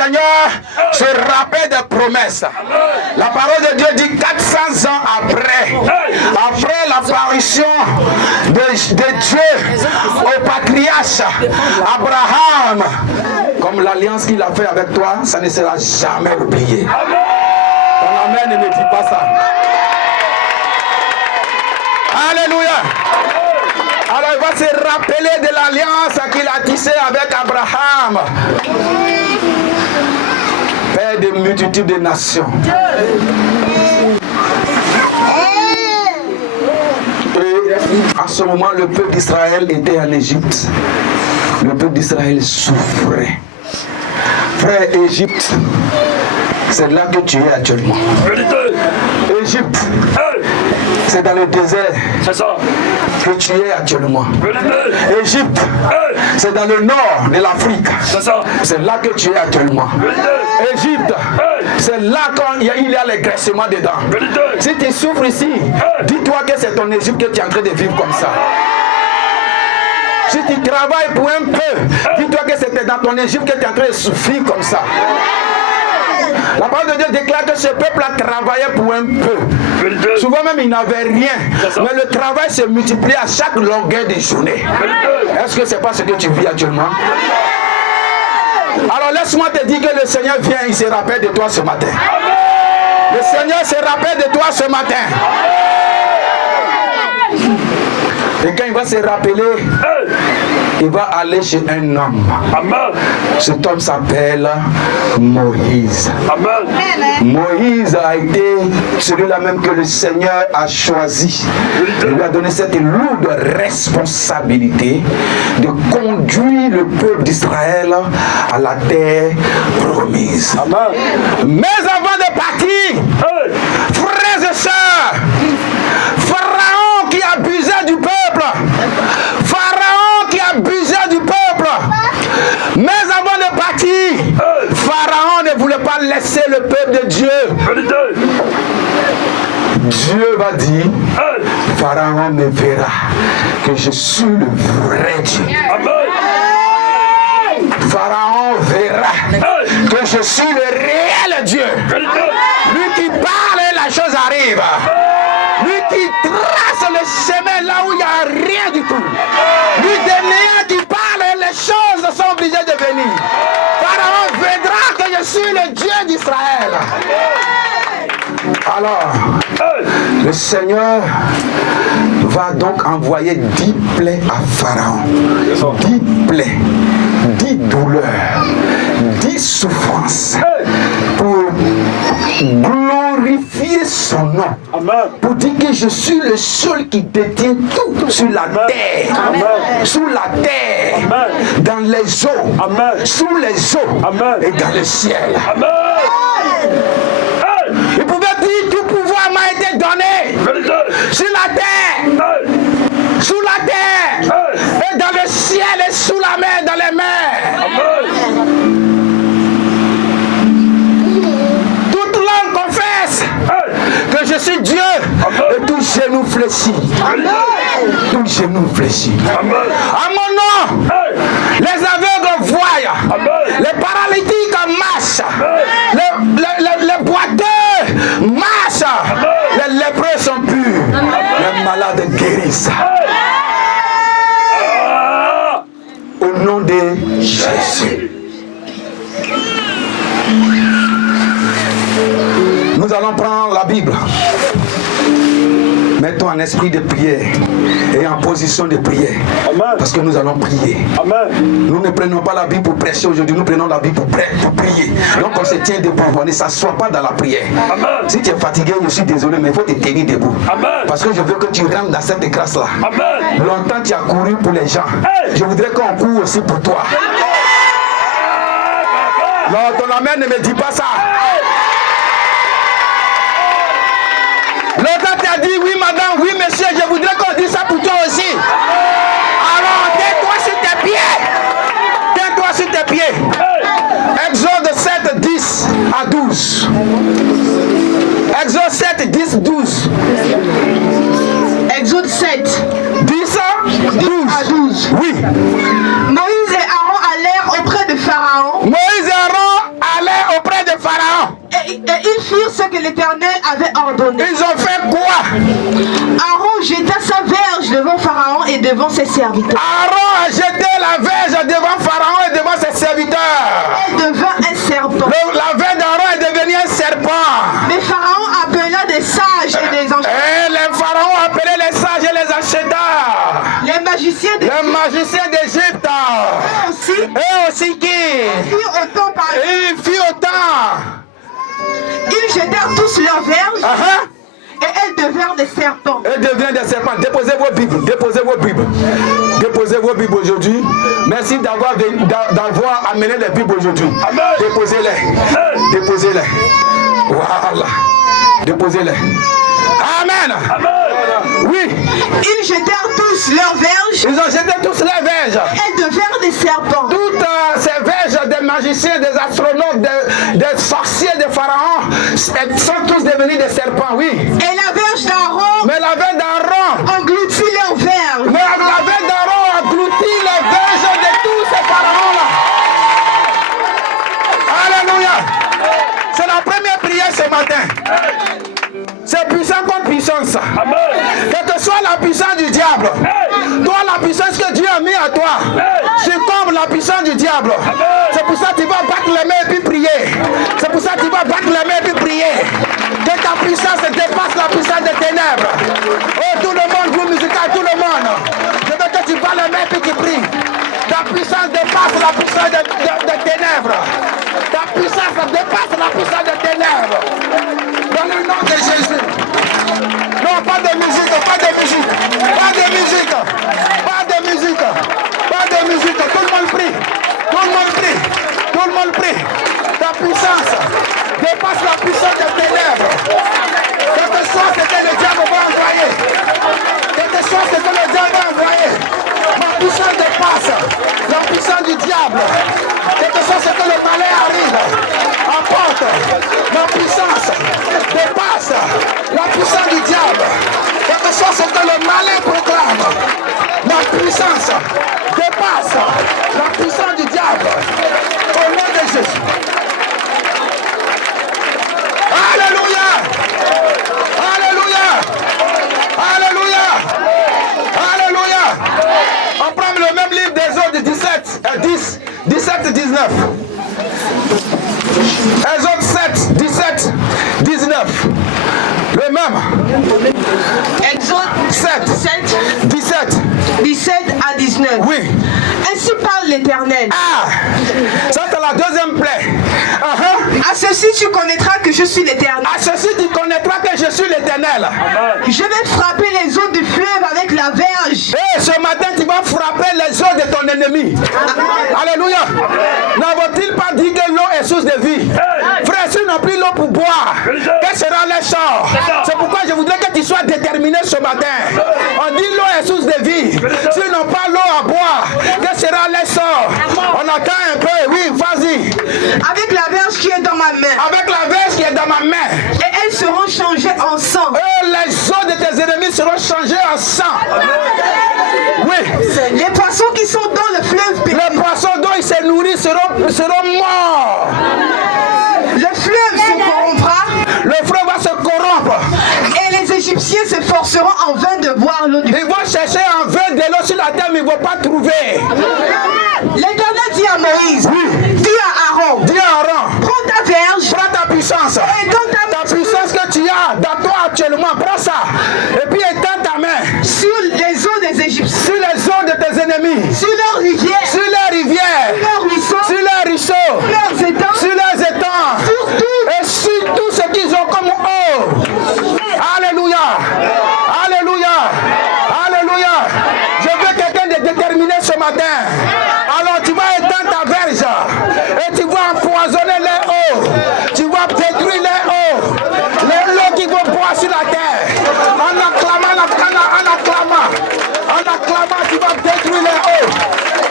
Seigneur se rappelle des promesses. La parole de Dieu dit 400 ans après l'apparition de Dieu au patriarche Abraham, comme l'alliance qu'il a fait avec toi, ça ne sera jamais oublié. Ton amen ne me dit pas ça. Alléluia. Alors il va se rappeler de l'alliance qu'il a tissée avec Abraham, père de multitudes de nations. Et à ce moment, le peuple d'Israël était en Égypte. Le peuple d'Israël souffrait. Frère, Égypte, c'est là que tu es actuellement. Égypte, c'est dans le désert que tu es actuellement. Égypte, c'est dans le nord de l'Afrique. C'est là que tu es actuellement. Égypte, c'est là qu'il y a les graissements dedans. Si tu souffres ici, dis-toi que c'est ton Égypte que tu es en train de vivre comme ça. Si tu travailles pour un peu, dis-toi que c'était dans ton Égypte que tu es en train de souffrir comme ça. La parole de Dieu déclare que ce peuple a travaillé pour un peu. Souvent même il n'avait rien. Mais le travail se multiplie à chaque longueur de journée. Est-ce que c'est pas ce que tu vis actuellement? Alors laisse-moi te dire que le Seigneur vient, il se rappelle de toi ce matin. Le Seigneur se rappelle de toi ce matin. Et quand il va se rappeler, il va aller chez un homme. Cet homme s'appelle Moïse. Moïse a été celui-là même que le Seigneur a choisi. Il lui a donné cette lourde responsabilité de conduire le peuple d'Israël à la terre promise. Mais avant de partir, frères et sœurs, Pharaon qui abusait du peuple, mais avant de partir, Pharaon ne voulait pas laisser le peuple de Dieu. Dieu va dire, Pharaon me verra que je suis le vrai Dieu. Pharaon verra que je suis le réel Dieu. Lui qui parle et la chose arrive. Lui qui trace le chemin là où il n'y a rien du tout. Lui de néant qui parle et les choses sont obligées de venir. Pharaon verra que je suis le Dieu d'Israël. Alors, le Seigneur va donc envoyer 10 plaies à Pharaon. 10 plaies, 10 douleurs, 10 souffrances pour glorifier son nom. Pour dire que je suis le seul qui détient tout sur la terre. Sous la terre, dans les eaux, sous les eaux et dans le ciel. Il pouvait dire tout pouvoir m'a été donné sur la terre, sous la terre, et dans le ciel et sous la mer, dans les mers. Toute langue confesse que je suis Dieu et tout genou fléchit. Tout genou fléchit. À mon nom, les aveugles voient, les paralytiques marchent, les boiteux marchent, les lépreux sont purs, les malades guérissent. Au nom de Jésus. Nous allons prendre la Bible. Mettons en esprit de prière et en position de prière. Parce que nous allons prier. Nous ne prenons pas la Bible pour prêcher aujourd'hui, nous prenons la Bible pour prier. Donc on se tient debout, on ne s'assoit pas dans la prière. Si tu es fatigué, je suis désolé, mais il faut te tenir debout. Parce que je veux que tu rentres dans cette grâce-là. Longtemps tu as couru pour les gens. Je voudrais qu'on court aussi pour toi. Non, ton amen ne me dit pas ça. L'autre t'a dit oui madame, oui monsieur, je voudrais qu'on dise ça pour toi aussi. Alors tais-toi sur tes pieds. Tais-toi sur tes pieds. Exode 7, 10 à 12. Exode 7, 10, 12. Exode 7, 10 à 12. Oui. Moïse et Aaron allèrent auprès de Pharaon. Moïse et Aaron devant ses serviteurs. Aaron a jeté la verge devant Pharaon et devant ses serviteurs. Elle devint un serpent. La verge d'Aaron est devenue un serpent. Mais Pharaon appela des sages et des enchanteurs. Et les pharaons appelaient les sages et les enchanteurs. Les magiciens d'Égypte. Eux aussi qui firent autant par ils firent autant. Ils jetèrent tous leurs verges. Et elles devinrent des serpents. Elles deviennent des serpents. Déposez vos Bibles. Déposez vos Bibles. Déposez vos Bibles aujourd'hui. Merci d'avoir amené les Bibles aujourd'hui. Déposez-les. Déposez-les. Voilà. Déposez-les. Amen. Oui. Ils jetèrent tous leurs verges. Ils ont jeté tous les verges. Elles devinrent des serpents. Toutes ces verges des magiciens, des astronautes, des sorciers, des pharaons, elles sont tous devenus des serpents, oui. Et la verge d'Aaron. Mais la verge d'Aaron engloutit leurs verges. Mais la verge d'Aaron engloutit les verges de tous ces pharaons-là. Alléluia. C'est la première prière ce matin. C'est puissant contre puissance. Quelle que soit la puissance du diable, toi la puissance que Dieu a mis à toi, succombe la puissance du diable. C'est pour ça que tu vas battre les mains et puis prier. C'est pour ça que tu vas battre les mains et puis prier. Que ta puissance dépasse la puissance des ténèbres. Oh, tout le monde, vous musical, tout le monde. Je veux que tu bats les mains et puis tu pries. Ta puissance dépasse la puissance des ténèbres. Ta puissance dépasse la puissance des ténèbres. Dans le nom de Jésus. Non, pas de musique, pas de musique. Pas de musique. Pas de musique. Pas de musique. Tout le monde prie. Tout le monde prie. Tout le monde prie. Ta puissance dépasse la puissance des ténèbres. Quel que soit ce que le diable va envoyer. Quel que soit ce que le diable va envoyer. Ma puissance dépasse la puissance du diable. Quel que soit ce que le malin arrive, apporte. Ma puissance dépasse la puissance du diable. Quel que soit ce que le malin proclame, ma puissance dépasse la puissance du diable. Au nom de Jésus. Alléluia. Alléluia. Alléluia. Alléluia. On prend le même livre des autres 17, 19. Exode 7, 17, 19. Le même. Exode 7, 17 à 19. Oui. Ainsi parle l'Éternel. Ah, ça c'est la deuxième plaie. À ceci tu connaîtras que je suis l'Éternel. À ceci tu connaîtras que je suis l'Éternel. Je vais frapper les eaux du fleuve avec la verge. Et ce matin tu vas frapper les eaux de ton ennemi. Alléluia. N'a-t-il pas dit que l'eau est source de vie? Frère, s'ils n'ont plus l'eau pour boire, quel sera leur sort? C'est pourquoi je voudrais que tu sois déterminé ce matin. On dit l'eau est source de vie. S'ils n'ont pas l'eau à boire, quel sera leur sort? On attend un peu, oui, vas-y. Avec la verge qui est dans ma main. Avec la verge qui est dans ma main. Et elles seront changées en sang. Et les eaux de tes ennemis seront changées en sang. Oui. Les poissons qui sont dans le fleuve périt. Les poissons dont ils se nourrissent seront morts. Le fleuve se corrompra. Le fleuve va se corrompre. Et les Égyptiens s'efforceront en vain de boire l'eau du fleuve. Ils vont chercher en vain de l'eau sur la terre, mais ils ne vont pas trouver. L'Éternel dit à Moïse, dis à Aaron, prends ta verge, prends ta puissance. Et dans ta puissance que tu as dans toi actuellement, prends ça. Et puis étends ta main sur les eaux des Égyptiens, sur les eaux de tes ennemis, sur leurs rivières, sur leurs rivières, sur leurs ruisseaux, sur leurs étangs, et sur tout ce qu'ils ont comme eau. Alléluia. Alléluia. Alléluia. Je veux quelqu'un de déterminé ce matin. Alors tu vas éteindre ta verge et tu vas empoisonner les eaux. Tu vas détruire les eaux. Les eaux qui vont boire sur la terre. En acclamant, tu vas détruire les eaux.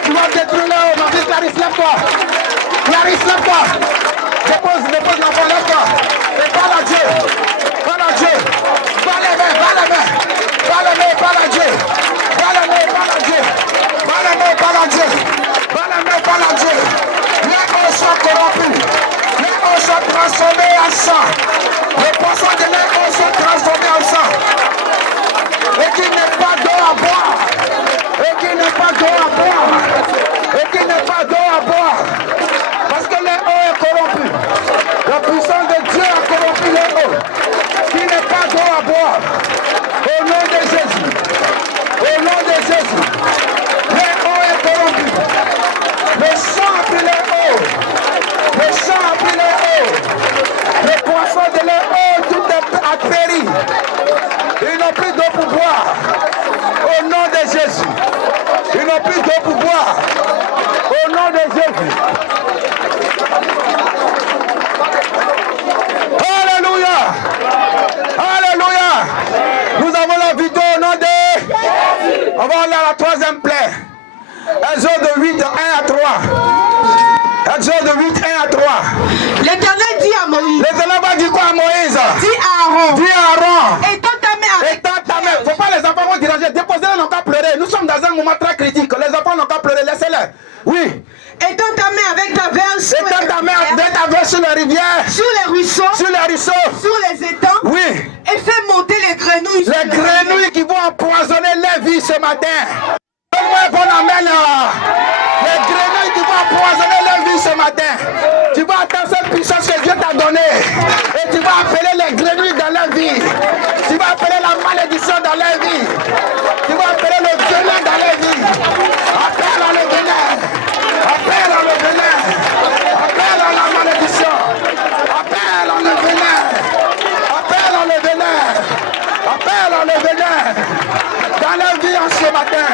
Tu vas détruire les eaux. Ma fille Clarisse, lève-toi. Clarisse, lève-toi. Dépose l'enfant, lève-toi. Et parle à Dieu. Parle à Dieu. Parle les mains, parle les mains. Parle les mains, parle à Dieu. Parle les mains, parle à Dieu. Parle les mains, parle à Dieu. Parle les mains, parle à Dieu. Les eaux sont corrompues. Les eaux sont transformées en sang. Les poissons de les eaux sont transformés en sang. Et qu'il n'est pas d'eau à boire. de pouvoir. Au nom de Jésus. Alléluia. Alléluia. Nous avons la victoire au nom de Jésus. On va aller à la troisième plaie. Exode 8, 1 à 3. Exode 8, 1 à 3. L'Éternel dit à Moïse. L'Éternel va dire quoi à Moïse? Dis à Aaron. Dis à Aaron. Étends ta main avec Étends ta main. Faut pas les enfants vont déranger. Déposez-les, n'ont qu'à pleurer. Nous sommes dans un moment très critique. Les enfants n'ont qu'à pleurer. Laissez-les. Oui. Étends ta main avec ta verse. Étends ta main avec ta verse sur les rivières. Sur les ruisseaux. Sur les ruisseaux. Sur les étangs. Oui. Et fais monter les grenouilles. Les grenouilles qui vont empoisonner les vies ce matin. Donne-moi un bon amen là. Les grenouilles qui vont empoisonner les vies ce matin. Tu vas attendre cette puissance que Dieu t'a donnée. Et tu vas appeler les grenouilles dans leur vie. Tu vas appeler la malédiction dans leur vie. Tu vas appeler le venin dans leur vie. Appelle à le venin. Appelle à le venin. Appelle à la malédiction. Appelle à le venin. Appelle à le venin. Appelle à le venin. Dans leur vie en ce matin.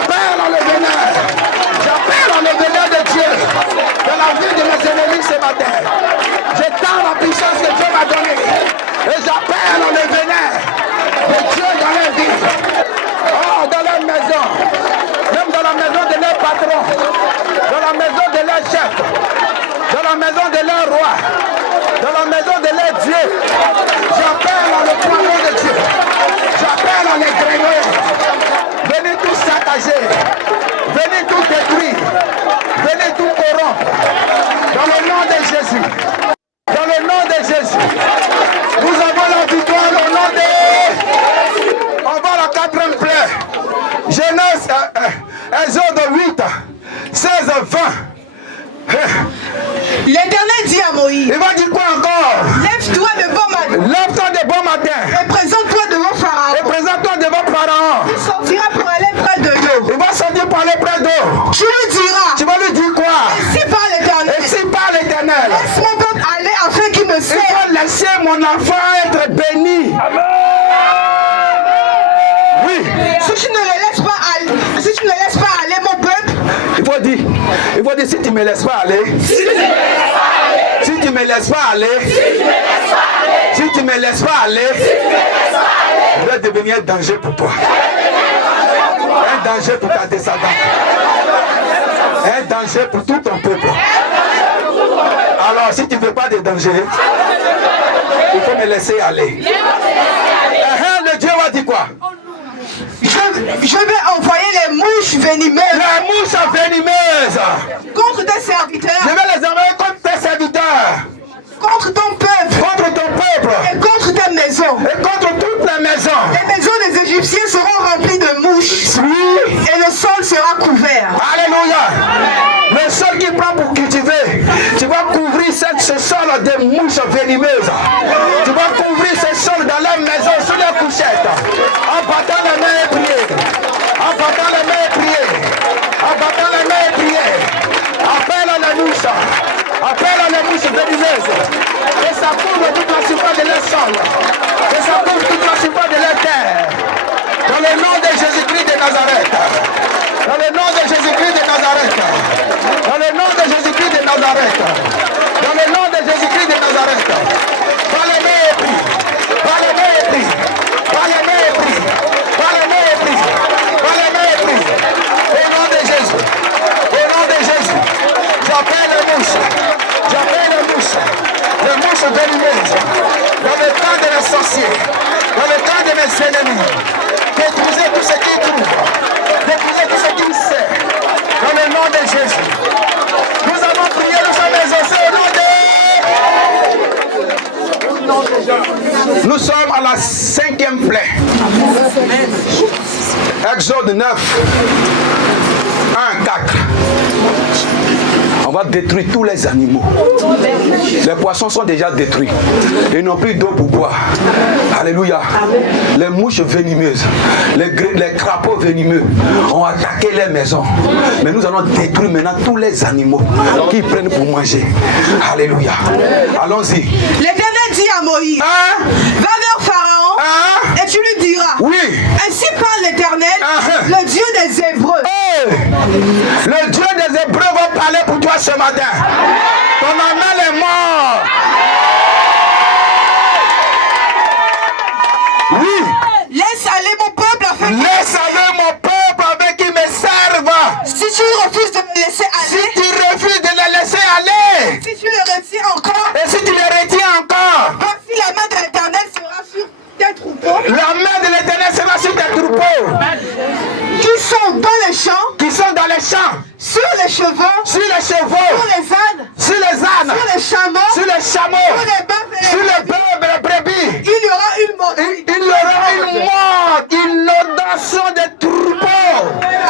Appelle à le venin. J'appelle à le venin de Dieu. Dans la vie de mes ennemis ce matin. J'étends la puissance que Dieu m'a donnée. Et j'appelle à le venin de Dieu dans leur vie. Oh, dans leur maison. Même dans la maison de leur patron. Dans la maison de leur chef. Dans la maison de leur roi. Dans la maison de leur Dieu. J'appelle à le poireau de Dieu. J'appelle à les grenouilles. Venez tous saccager. Venez tous détruire. Venez tout corrompre. Dans le nom de Jésus. Dans le nom de Jésus. Nous avons la victoire au nom de... On va à la quatrième plaie. Genèse, Exode 8, 16, 20. L'Éternel dit à Moïse. Il va dire quoi encore? Lève-toi de bon matin. Lève-toi de bon matin. Et présente-toi devant Pharaon. Et présente-toi devant Pharaon. Il sortira pour aller près de l'eau. Il va sortir pour aller près d'eau. Tu lui diras. Tu vas lui dire quoi? Si par l'Éternel. Et si par l'Éternel. Laisse mon peuple aller afin qu'il me serve. Il va laisser mon enfant être béni. Oui. Si tu ne le laisses pas aller, si tu ne laisses pas aller mon peuple. Il faut dire si tu me laisses pas aller. Si tu me laisses pas aller. Si tu me laisses pas aller. Je vais devenir un danger pour toi. Un danger pour ta descendance. Un danger pour tout ton peuple. Alors si tu ne veux pas de danger, il faut me laisser aller. Le Dieu va dire quoi? Je vais envoyer les mouches venimeuses. Les mouches venimeuses. Contre tes serviteurs. Je vais les envoyer contre tes serviteurs. Contre ton peuple. Contre ton peuple. Et contre tes maisons. Et contre toutes les maisons. Les maisons des Égyptiens seront remplies de mouches. Oui. Et le sol sera couvert. Alléluia. Le sol qui prend pour cultiver, tu vas couvrir ce sol de mouches venimeuses. Tu vas couvrir ce sol dans leur maison, sur leur couchette. En battant les mains et prier. En battant les mains et prier. En battant les mains et prier. Appelle à la mouche. Appelle à la mouche venimeuses. Et ça couvre toute la surface de leur sol. Et ça couvre toute la surface de leur terre. Dans le nom de Jésus-Christ de Nazareth. Dans le nom de Jésus-Christ de Nazareth. Dans le nom de Jésus-Christ de Nazareth. Dans le nom de Jésus-Christ de Nazareth. Par les mains et prie. Par les mains et prie. Par les mains et prie. Par les mains et prie. Par les mains et prie. Au nom de Jésus. Au nom de Jésus. J'appelle les mouches. J'appelle les mouches. Les mouches venimeuses. Dans le temps de mes sorciers. Dans le temps de mes ennemis. Détruisez tout ce qui trouve. Détruisez tout ce qui sait. Dans le nom de Jésus. Nous avons prié, nous sommes exaucés au nom de... Nous sommes à la 5e plaie. Exode 9. 1, 4. On va détruire tous les animaux. Les poissons sont déjà détruits. Ils n'ont plus d'eau pour boire. Alléluia. Les mouches venimeuses, les crapauds venimeux ont attaqué les maisons. Mais nous allons détruire maintenant tous les animaux qui prennent pour manger. Alléluia. Allons-y. L'Éternel dit à Moïse, va vers Pharaon et tu lui diras, oui. ainsi parle l'Éternel, le Dieu des Hébreux. Le Dieu des Hébreux va parler pour toi ce matin. Ton amen est mort. Oui. Laisse aller mon peuple afin Laisse aller mon peuple avec qui me servent. Si tu refuses de me laisser Si aller, tu refuses de le laisser aller, si tu le retiens encore, et si tu le retiens encore, voici la main de l'Éternel sera sur tes troupeaux la main de l'Éternel sera sur tes troupeaux qui sont dans les champs, qui sont dans les champs, sur les chevaux, sur les sur chevaux, les ânes, sur les ânes, sur les chameaux, sur les sur chameaux, les bœufs et sur les les bœufs et les brebis. il y aura une mort. Il y aura une mort, une inondation de troupeaux.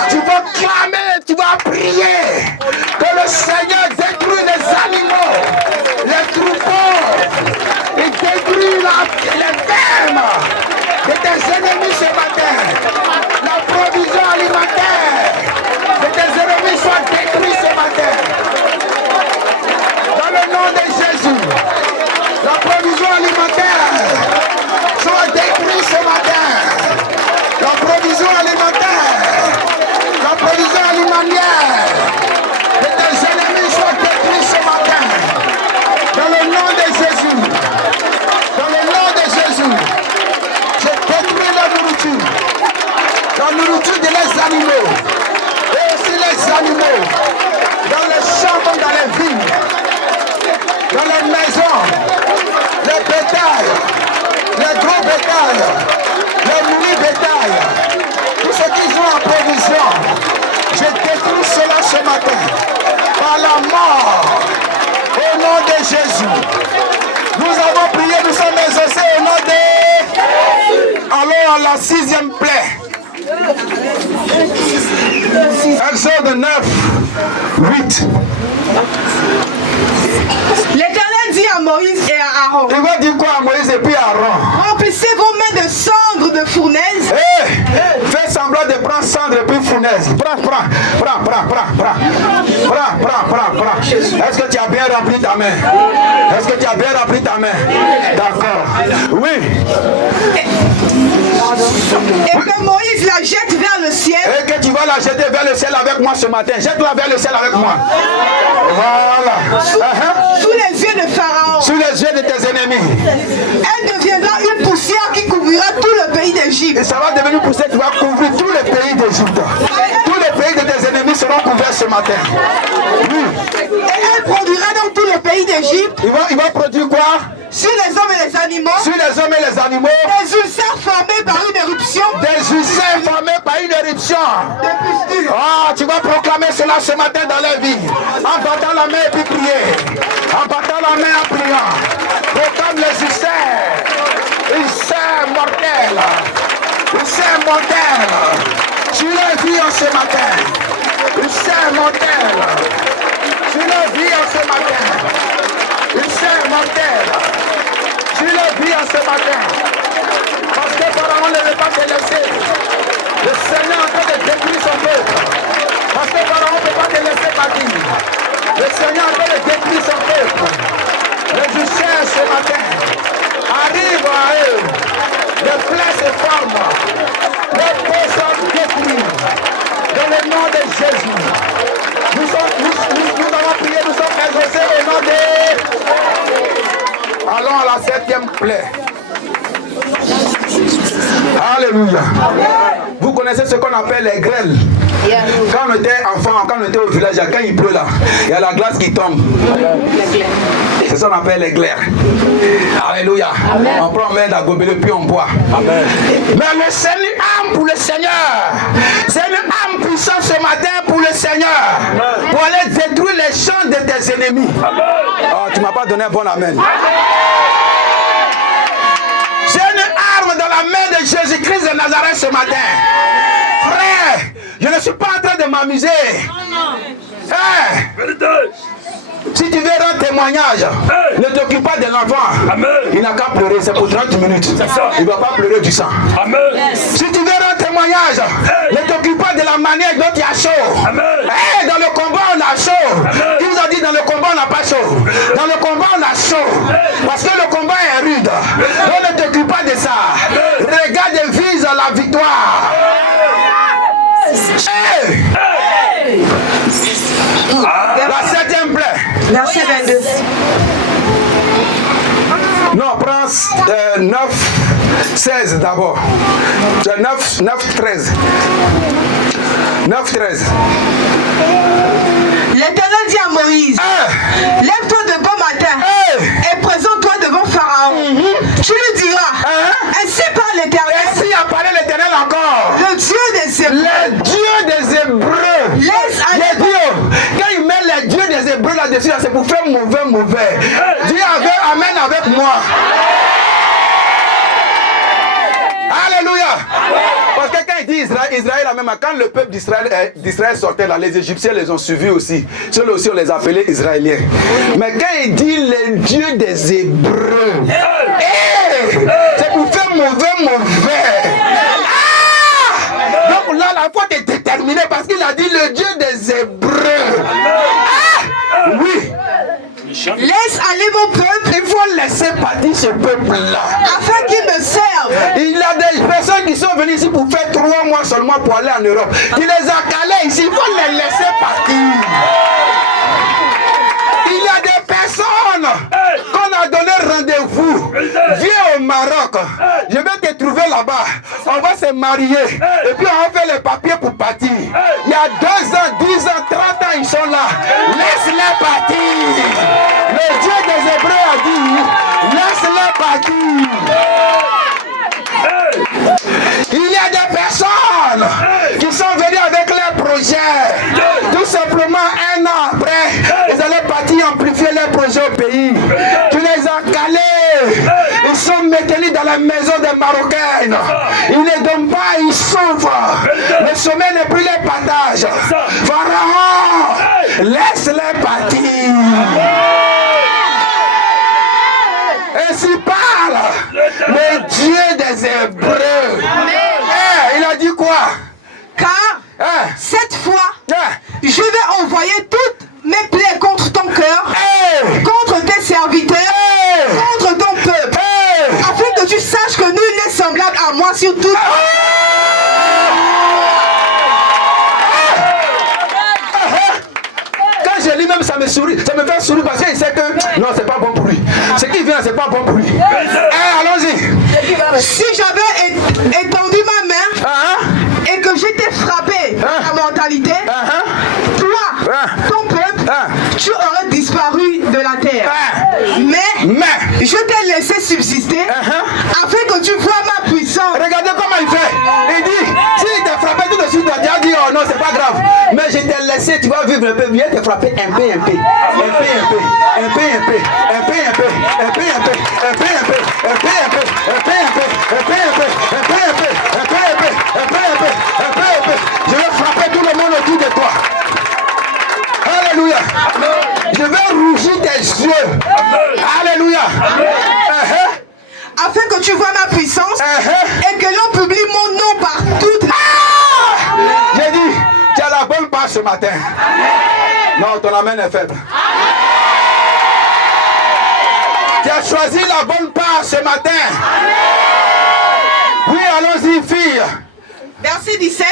Tu vas clamer, tu vas prier que le Seigneur détruise les animaux, les troupeaux, il détruit les fermes de tes ennemis ce matin. La provision alimentaire de tes ennemis soit détruite ce matin. Dans le nom de Jésus, la provision alimentaire soit détruite ce matin. La provision alimentaire, la provision alimentaire de tes ennemis soit détruite ce matin. Dans le nom de Jésus, dans le nom de Jésus, je détruis la nourriture de les animaux, et aussi les animaux, dans les champs comme dans les villes, dans les maisons, les bétails, les gros bétails, les mini-bétails, tout ce qu'ils ont en provision, je détruis cela ce matin, par la mort, au nom de Jésus. Nous avons prié, nous sommes exaucés au nom de... Allons à la 6e plaie. Exode 9, 8. L'Éternel dit à Moïse et à Aaron, Il va dire quoi à Moïse et puis à Aaron? remplissez vos mains de cendres de fournaise. Fais semblant de prendre cendre et puis fournaise. Prends. Est-ce que tu as bien rempli ta main? Est-ce que tu as bien rempli ta main? D'accord. Oui. Et que Moïse la jette vers le ciel. Et que tu vas la jeter vers le ciel avec moi ce matin. Jette-la vers le ciel avec moi. Voilà. Sous les yeux de Pharaon. Sous les yeux de tes ennemis. Elle deviendra une poussière qui couvrira tout le pays d'Égypte. Et ça va devenir poussière qui va couvrir tous les pays d'Égypte. Tous les pays de tes ennemis seront couverts ce matin. Oui. Et elle produira dans tout le pays d'Égypte. Il va produire quoi? Sur les hommes et les animaux. Sur les hommes et les animaux. Des ulcères formés par une éruption. Des ulcères formés par une éruption. Ah, tu vas proclamer cela ce matin dans la vie. En battant la main et puis prier. En battant la main en priant. Proclame les ulcères. Ulcères mortels. Ulcères mortels. Tu les vis en ce matin. Ulcères mortels. Tu les vis en ce matin. Ulcères mortels. Tu le vis en ce matin. Parce que Pharaon ne veut pas te laisser. Le Seigneur est en train de détruire son peuple. Parce que Pharaon ne peut pas te laisser partir. Le Seigneur est en train de détruire son peuple. Les ulcères ce matin arrivent à eux. Les plaies se forment. Les peaux sont détruites. Dans le nom de Jésus. Nous avons prié, nous sommes exaucés au nom de... Allons à la 7e plaie. Alléluia. Vous connaissez ce qu'on appelle les grêles. Quand on était enfant, quand on était au village, quand il pleut là, il y a la glace qui tombe. C'est ça qu'on appelle les glaires. Alléluia. On prend main d'agobele puis on boit. Amen. Mais le Seigneur âme pour le Seigneur. C'est une âme puissante ce matin pour le Seigneur. Pour aller détruire les champs de tes ennemis. Oh, tu ne m'as pas donné un bon amen. J'ai une arme dans la main de Jésus-Christ de Nazareth ce matin. Frère, je ne suis pas en train de m'amuser. Si tu veux rendre témoignage, ne t'occupe pas de l'enfant. Il n'a qu'à pleurer, c'est pour 30 minutes. Il ne va pas pleurer du sang. Si tu veux rendre témoignage, ne t'occupe pas de la manière dont tu as chaud. Dans le combat, on a chaud. Il vous a dit dans le combat, on n'a pas chaud. Dans le combat, on a chaud. Parce que le combat est rude. Donc ne t'occupe pas de ça. Regarde et vise la victoire. Verset 22. Non, prends 9, 16 d'abord. 9, 13. 9, 13. L'Éternel dit à Moïse, lève-toi de bon matin et présente-toi devant Pharaon. Tu lui diras, ainsi parle l'Éternel. Ainsi a parlé l'Éternel encore. Le Dieu des Hébreux. Le Dieu des Hébreux. Laisse aller. Les dieux. Quand il met le Dieu des Hébreux là-dessus, c'est pour faire mauvais. Dis amen avec moi. Alléluia. Parce que quand il dit Israël, même quand le peuple d'Israël sortait là, les Égyptiens les ont suivis aussi. Ceux-là aussi on les appelait Israéliens. Mais quand il dit le Dieu des Hébreux, c'est pour faire mauvais. Donc là, la foi est déterminée parce qu'il a dit le Dieu des Hébreux. Oui. Laisse aller mon peuple. Il faut laisser partir ce peuple-là. Afin qu'il me serve. Il y a des personnes qui sont venues ici pour faire 3 mois seulement pour aller en Europe. Il les a calés ici. Il faut les laisser partir. Il y a des personnes qu'on a donné rendez-vous. Viens au Maroc. Je vais te trouver là-bas. On va se marier. Et puis on va faire les papiers pour partir. Il y a 2 ans, 10 ans, 30 ans, ils sont là. Laisse-les partir. Le Dieu des Hébreux a dit, laisse-les partir. Il y a des personnes qui sont venues avec leurs projets. Tout simplement 1 an après, ils allaient partir amplifier leurs projets au pays. Tu les as calés. Ils sont maintenus dans la maison des Marocaines. Ils ne donnent pas, ils souffrent. Le sommet n'est plus les partage. Pharaon, laisse-les partir. Ainsi parle le Dieu des Hébreux. Il a dit quoi? Car cette fois, je vais envoyer toutes mes plaies contre ton cœur, contre tes serviteurs, contre ton peuple, afin que tu saches que nul n'est semblable à moi sur tout. Quand je lis même ça me sourit, ça me fait sourire parce qu'il sait que non, c'est pas bon pour lui. Ce qui vient, c'est pas bon pour lui. Allons-y. Si j'avais étendu ma main et que j'étais frappé à la mentalité, toi, ton peuple, tu aurais disparu de la terre. Mais je t'ai laissé subsister afin que tu vois ma puissance. Regardez comment il fait. Il dit, s'il t'a frappé tout de suite, tu as dit, oh non, c'est pas grave. Mais je t'ai laissé, tu vas vivre un peu. Viens te frapper un peu. Je vais frapper tout le monde autour de toi. Alléluia. Je vais rougir tes yeux. Alléluia. Afin que tu vois ma puissance et que l'on publie mon nom partout. J'ai dit, tu as la bonne part ce matin. Non, ton amen est faible. Tu as choisi la bonne part ce matin. Oui, allons-y, fille. Verset 17.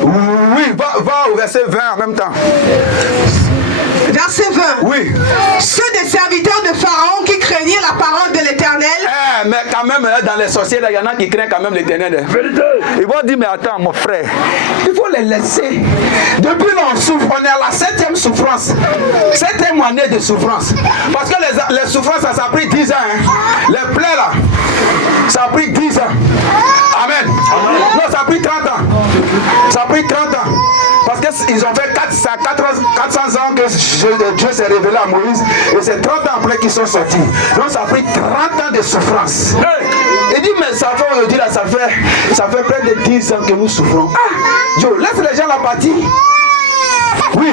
Oui, va au verset 20 en même temps. Verset 20. Oui. Ceux des serviteurs de Pharaon qui craignaient la parole de l'Éternel. Mais quand même, dans les sorciers, il y en a qui craignent quand même l'Éternel. Ils vont dire, mais attends, mon frère, il faut les laisser. Depuis l'on souffre, on est à la 7e souffrance. 7e année de souffrance. Parce que les souffrances, ça a pris 10 ans. Les plaies là, ça a pris 10 ans. Amen. Non, ça a pris 30 ans. Ça a pris 30 ans. Parce qu'ils ont fait 400 ans que Dieu s'est révélé à Moïse. Et c'est 30 ans après qu'ils sont sortis. Donc ça a pris 30 ans de souffrance. Il dit, mais ça fait aujourd'hui, là, ça fait près de 10 ans que nous souffrons. Dieu, laisse les gens la partir. Oui.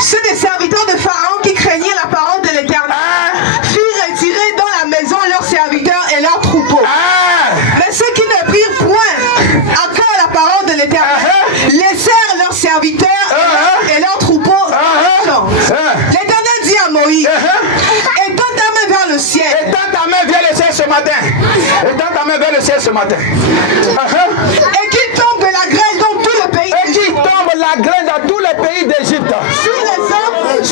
Ceux des serviteurs de Pharaon qui craignaient la parole de l'Éternel furent retirés dans la maison leurs serviteurs et leurs troupeaux. Mais ceux qui ne prirent point encore la parole de l'Éternel laissèrent leurs serviteurs et leurs troupeaux. L'Éternel dit à Moïse, étends ta main vers le ciel. Étends ta main vers le ciel ce matin. Étends ta main vers le ciel ce matin. Et qu'il tombe de la grêle dans tout le pays. Et qu'il tombe la grêle dans tous les pays d'Égypte. Sur les hommes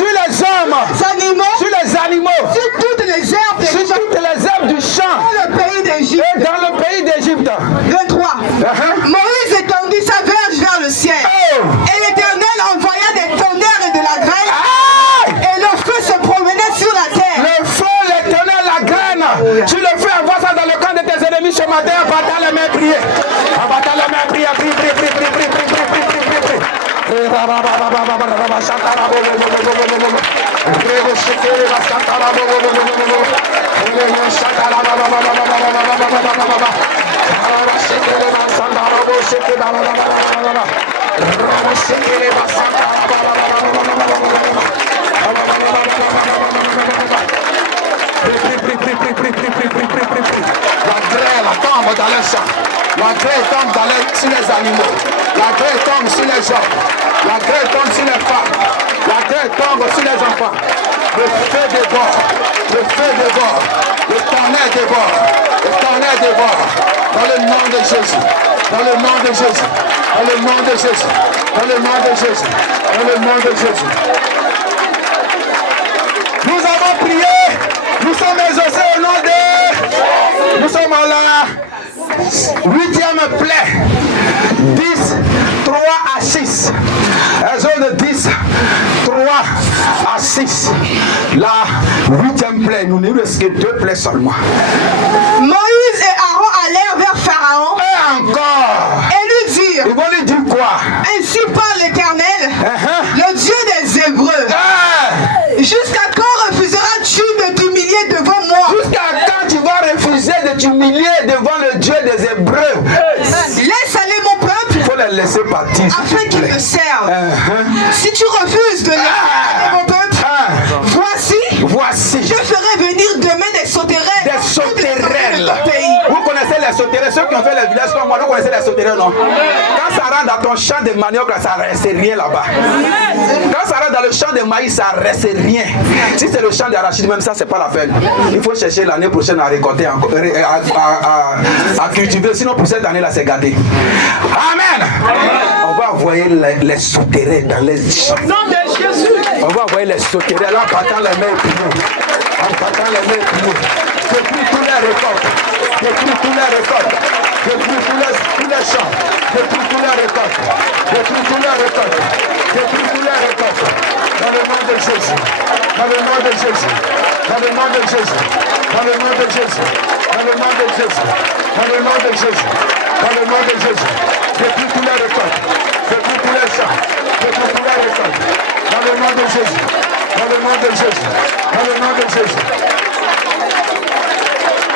La grêle tombe dans les champs. La grêle tombe sur les animaux. La grêle tombe sur les hommes. La grêle tombe sur les femmes. La grêle tombe sur les enfants. Le feu dévore. Le feu dévore. Le tonnerre dévore. Le tonnerre dévore. Dans le nom de Jésus. Dans le nom de Jésus. Dans le nom de Jésus. Dans le nom de Jésus. Dans le nom de Jésus. Nous avons prié. Nous sommes exaucés au nom de... Nous sommes à la 8e plaie. 10, 3 à 6. Exode 10, 3 à 6. La 8e plaie. Nous ne reste que 2 plaies seulement. Moïse et Aaron allèrent vers Pharaon. Et encore. Et lui dirent. Ils vont lui dire quoi? Ainsi parle l'Éternel, le Dieu des Hébreux. Jusqu'à quand refuseras-tu de t'humilier devant moi? Jusqu'à quand tu vas refuser de t'humilier devant le Dieu des Hébreux? Laisse aller mon peuple. Il faut les laisser partir. Afin qu'ils me servent. Si tu refuses de laisser aller mon peuple, voici, je ferai venir demain des sauterelles. Des sauterelles. De ton pays. Vous connaissez les sauterelles, ceux qui ont fait les villages comme moi, vous connaissez les sauterelles, non? Quand ça rentre dans ton champ de manioc, ça ne reste rien là-bas. Quand ça rentre dans le champ de maïs, ça ne reste rien. Si c'est le champ d'arachide, même ça, c'est pas la peine. Il faut chercher l'année prochaine à récolter, à cultiver. Sinon, pour cette année-là, c'est gâté. Amen. On va envoyer les sauterelles dans les champs. On va envoyer les sauterelles en battant les mains épineux. En battant les mains épineux. Depuis tous les récoltes. Depuis tous les récoltes. Depuis tous les champs. Depuis tous les récoltes. Depuis tous les récoltes. Depuis tous les récoltes. Dans le nom de Jésus. Dans le nom de Jésus. Dans le nom de Jésus. Dans le nom de Jésus. Dans le nom de Jésus. Dans le nom de Jésus. Dans le nom de Jésus. Depuis tous les récoltes. Depuis tous les champs. Depuis tous les récoltes. Dans le nom de Jésus. Dans le nom de Jésus. Dans le nom de Jésus.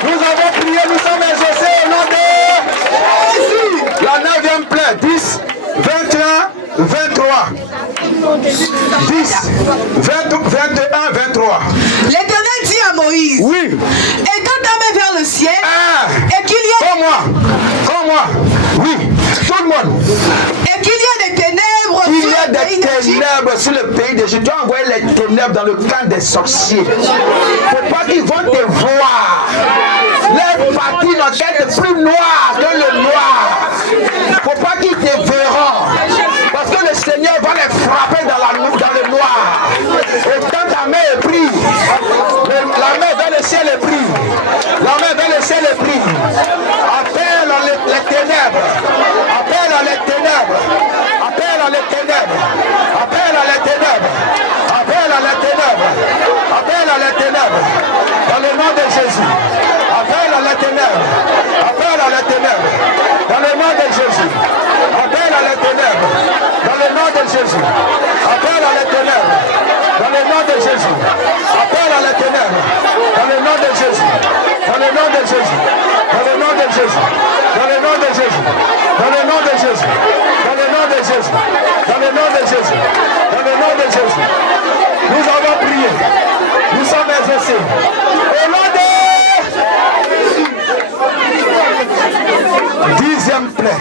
Nous avons prié, nous sommes exaucés au nom de Jésus. La 9e plaie, 10, 21, 23. 10, 21, 23. L'Éternel dit à Moïse. Oui. Étends ta main vers le ciel. Et qu'il y ait... Comme moi. Oui. Tout le monde. Et qu'il y ait des ténèbres. Il y a des ténèbres sur le pays d'Égypte. Tu dois envoyer les ténèbres dans le camp des sorciers. Faut pas qu'ils vont te voir. Les parties n'ont qu'à être plus noires que le noir. Faut pas qu'ils te verront. Parce que le Seigneur va les frapper dans le noir. Et quand ta main est prise, la main vers le ciel est prise. La main vers le ciel est prise. Appelle les ténèbres. Appelle les ténèbres. Appelle les ténèbres. Appelle les ténèbres. Appelle les ténèbres. Appelle les ténèbres. Dans le nom de Jésus. Appelle les ténèbres. Appelle les ténèbres. Dans le nom de Jésus. Appelle les ténèbres. Dans le nom de Jésus. Appelle les ténèbres. Dans le nom de Jésus. Appelle les ténèbres. Dans le nom de Jésus. Dans le nom de Jésus. Dans le nom de Jésus. Dans le nom de Jésus. Dans le nom de Jésus. Dans le nom de Jésus. Dans le nom de Jésus. Dans le nom de Jésus. Nous avons prié. Nous sommes exaucés. Au nom de 10e plaie.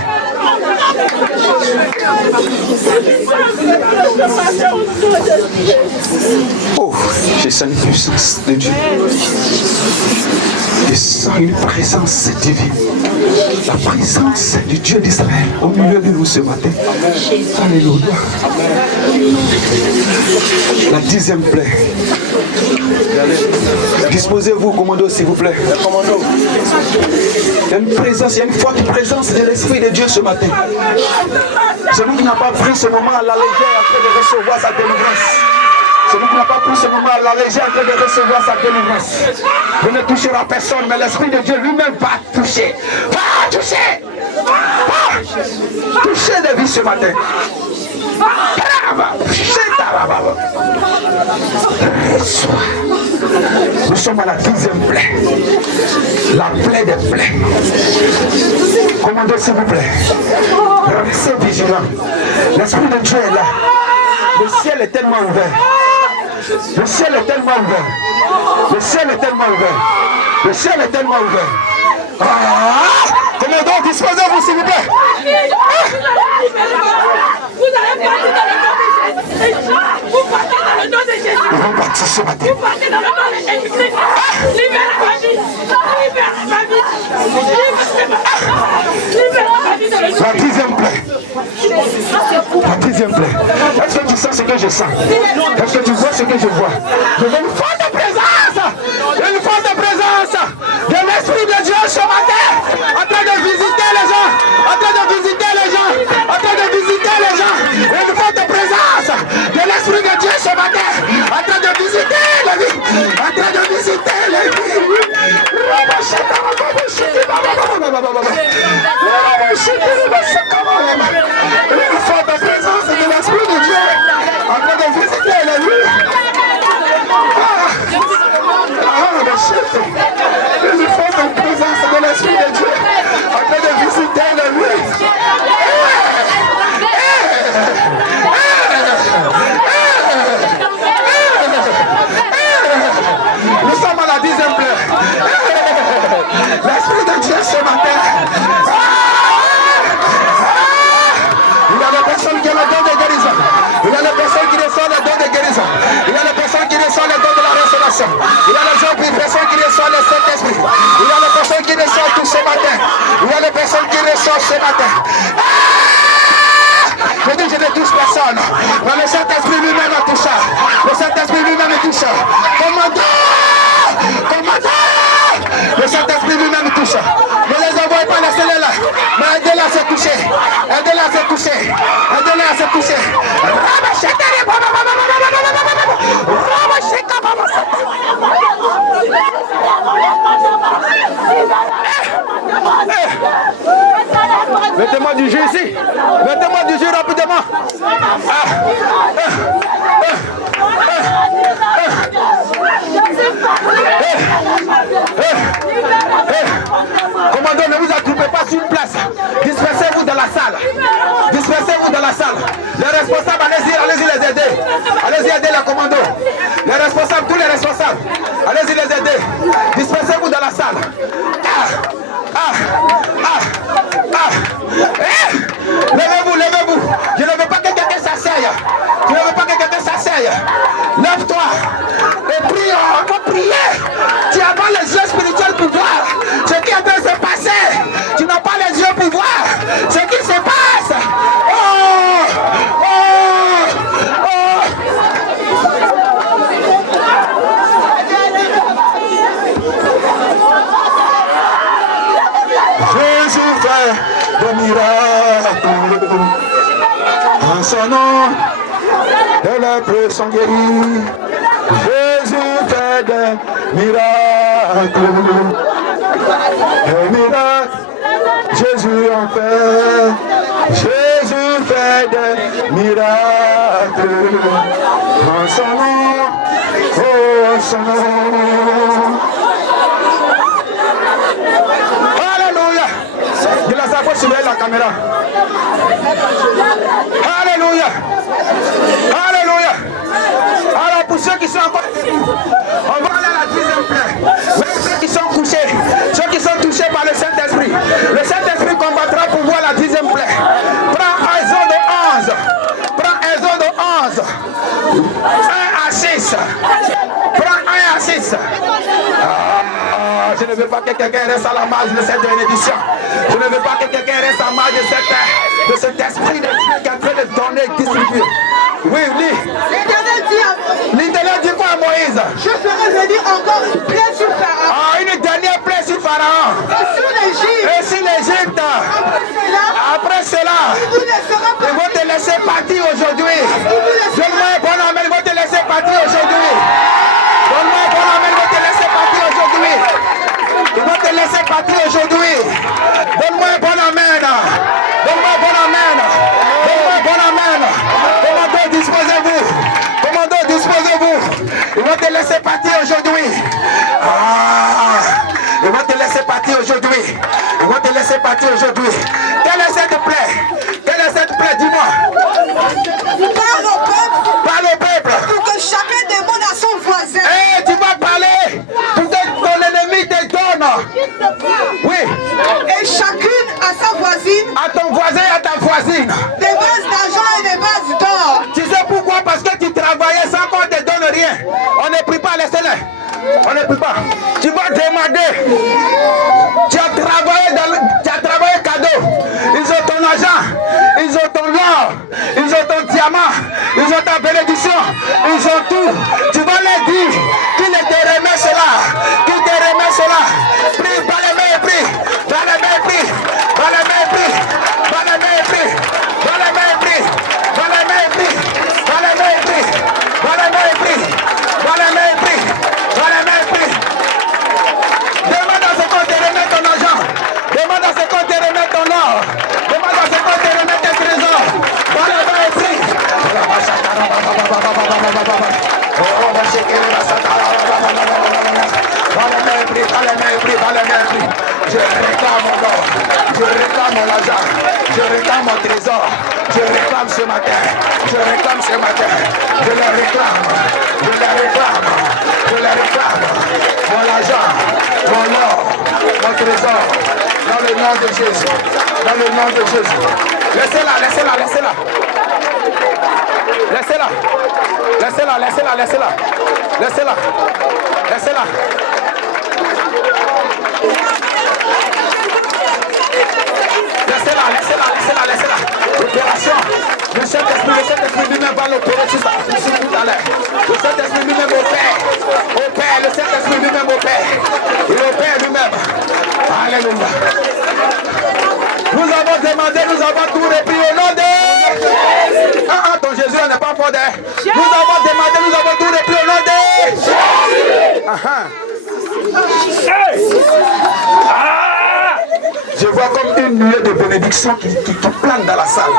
Oh, j'ai senti une puissance de Dieu. Je sens une présence divine. La présence du Dieu d'Israël au milieu de nous ce matin. Alléluia. La 10e plaie. Disposez-vous, commando, s'il vous plaît. Il y a une présence, il y a une forte présence de l'Esprit de Dieu ce matin. Celui qui n'a pas pris ce moment à la légère en train de recevoir sa délivrance. Celui qui n'a pas pris ce moment à la légère en train de recevoir sa délivrance. Vous ne toucherez personne, mais l'Esprit de Dieu lui-même va toucher. Va toucher. Va toucher des vies ce matin. Nous sommes à la 10e plaie. La plaie des plaies. Commandez s'il vous plaît. Restez vigilants. L'Esprit de Dieu est là. Le ciel est tellement ouvert. Le ciel est tellement ouvert. Le ciel est tellement ouvert. Le ciel est tellement ouvert. Commandant, disposez-vous s'il vous plaît. Vous allez partir dans le nom de Jésus. Vous partez dans le nom de Jésus. Nous allons partir ce matin. Vous partez dans le nom de Jésus. Libérez ma vie. Libérez ma vie. Libérez ma vie dans le nom de Jésus. La 10e plaie. La 10e plaie. Est-ce que tu sens ce que je sens? Est-ce que tu vois ce que je vois? Je veux une forte présence. Une forte présence de l'Esprit de Dieu ce matin. En train de visiter les gens. En train de visiter les gens. En train de visiter les gens. Une forte présence de l'Esprit de Dieu ce matin. En train de visiter les vies. En train de visiter les vies. Une forte présence de l'Esprit de Dieu en train de visiter les vies. Une forte présence de l'Esprit de Dieu en train de visiter les vies. Nous sommes à la 10e plaie. L'Esprit de Dieu ce matin. Il y a des personnes qui ont le don de guérison. Il y a des personnes qui reçoivent le don de guérison. Il y a des personnes qui reçoivent le don de la restauration. Il y a des personnes qui reçoivent le Saint-Esprit. Il y a des personnes qui reçoivent tout ce matin. Il y a des personnes qui reçoivent ce matin. Je dis, je ne touche personne. Mais le Saint-Esprit lui-même a touché. Le Saint-Esprit lui-même est touché. Commandant! Le Saint-Esprit lui-même touche. Ne les envoyez pas, laissez-les là. Mais aidez-les à se toucher. Aidez-les à se toucher. Aidez-les à se toucher. Mettez-moi du jus ici. Mettez-moi du jus rapidement. Commandant, ne vous attroupez pas sur une place. Dispersez-vous dans la salle. Dispersez-vous dans la salle. Les responsables, allez-y les aider. Allez-y aider les commandos. Les responsables, tous les responsables. Allez-y les aider. Dispersez-vous dans la salle. Levez-vous, levez-vous. Je ne veux pas que quelqu'un s'asseye. Je ne veux pas que quelqu'un s'asseye. Lève-toi. Et prie, on va prier. Tu n'as pas les yeux spirituels pour voir ce qui est en train de se passer. Tu n'as pas les yeux pour voir ce qui se passe. Jésus fait des miracles. En son nom, les lépreux sont guéris. Jésus fait des miracles. Des miracles, Jésus en fait. Jésus fait des miracles. En son nom, oh son nom. Alléluia. De la sacoche sur la caméra. Alléluia. Alléluia. Alors pour ceux qui sont encore, on va aller à la 10e plaie. Même ceux qui sont couchés, ceux qui sont touchés par le Saint-Esprit. Le Saint-Esprit combattra pour voir la 10e plaie. Prends Exode 11. Prends Exode 11. 1 à 6. Prends 1 à 6. Je ne veux pas que quelqu'un reste à la marge de cette bénédiction. Je ne veux pas que quelqu'un reste à la marge de cet esprit de Dieu qui est en train de donner, distribuer. Oui, lis. L'Éternel dit quoi à Moïse? Je ferai venir encore une plaie sur Pharaon. Une dernière plaie sur Pharaon. Et sur l'Égypte. Après cela, ils vont te laisser partir aujourd'hui. Donne-moi un bon amen, ils vont te laisser partir aujourd'hui. Donne-moi un bon amen, ils vont te laisser partir aujourd'hui. Ils vont te laisser partir aujourd'hui. Donne-moi un bon amen. Donne-moi un bon amen. Donne-moi un bon amen. Ils vont te laisser partir aujourd'hui. Ils vont te laisser partir aujourd'hui. Ils vont te laisser partir aujourd'hui. Quelle est cette plaie? Quelle est cette plaie? Dis-moi. Parle au peuple. Pour que chacun demande à son voisin. Eh, tu vas parler pour que ton ennemi te donne. Oui. Et chacune à sa voisine. À ton voisin et à ta voisine. Des bases d'argent et des bases d'or. Tu sais pourquoi? Parce que tu travaillais sans qu'on te donne rien. On ne prie pas, laissez-les. On ne prie pas. Tu vas demander. Tu as travaillé cadeau. Ils ont ton argent. Ils ont ton or. Ils ont ton diamant. Ils ont ta bénédiction. Ils ont tout. Tu vas leur dire qu'ils te remettent cela. Qu'ils te remettent cela. Prie, par les mains, prie. Par les mains, prie. Par les mains, prie. Par les mains, prie. Par les mains, prie. Par les mains, prie. Par les mains, prie. Par les mains, prie. Par les mains, prie. Par les mains, prie. Demande à ce qu'on te remette ton argent. Demande à ce qu'on te remette ton or. Demande à ce qu'on te remette tes trésors. Par les mains, prie. Je réclame mon or, je réclame mon argent, je réclame mon trésor, je réclame ce matin, je réclame ce matin, je le réclame, je le réclame, je le réclame, mon argent, mon or, mon trésor, dans le nom de Jésus, dans le nom de Jésus. Laissez-la, laissez-la, laissez-la. Laissez-la. Laissez-la, laissez-la, laissez-la. Laissez-la. Laissez-la. Laissez-la, laissez-la, laissez-la, laissez-la. L'opération. Le Saint-Esprit lui-même va l'opérer tout à l'heure. Le Saint-Esprit lui-même opère. Opère, le Saint-Esprit lui-même opère. Il opère lui-même. Alléluia. Nous avons demandé, nous avons tout repris au nom de Jésus. Ton Jésus n'est pas fort d'air. Nous avons demandé, nous avons tout repris au nom de Jésus. Je vois comme une nuée de bénédictions qui plane dans la salle.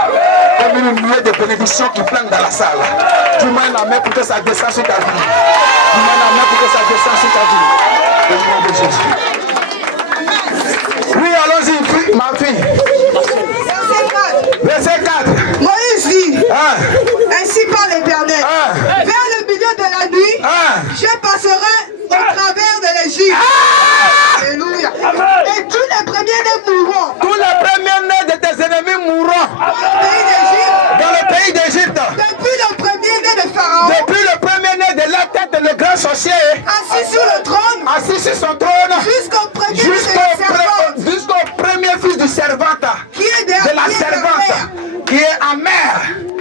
Comme une nuée de bénédictions qui plane dans la salle. Tu mets la main pour que ça descende sur ta vie. Tu mets la main pour que ça descende sur ta vie. Au nom de Jésus. Oui, allons-y, ma fille. Verset 4. Moïse dit, ainsi parle l'Éternel, vers le milieu de la nuit, je passerai au travers de l'Égypte. Alléluia. Et tous les premiers-nés mourront. Tous les premiers-nés de tes ennemis mourront. Dans le pays d'Égypte. Depuis le premier-né de Pharaon. Depuis le premier-né de la tête, le grand sorcier. Assis sur le trône. Assis sur son trône. Jusqu'au premier fils de la servante. Jusqu'au premier fils du servante. Qui est derrière de la servante. Qui est amer.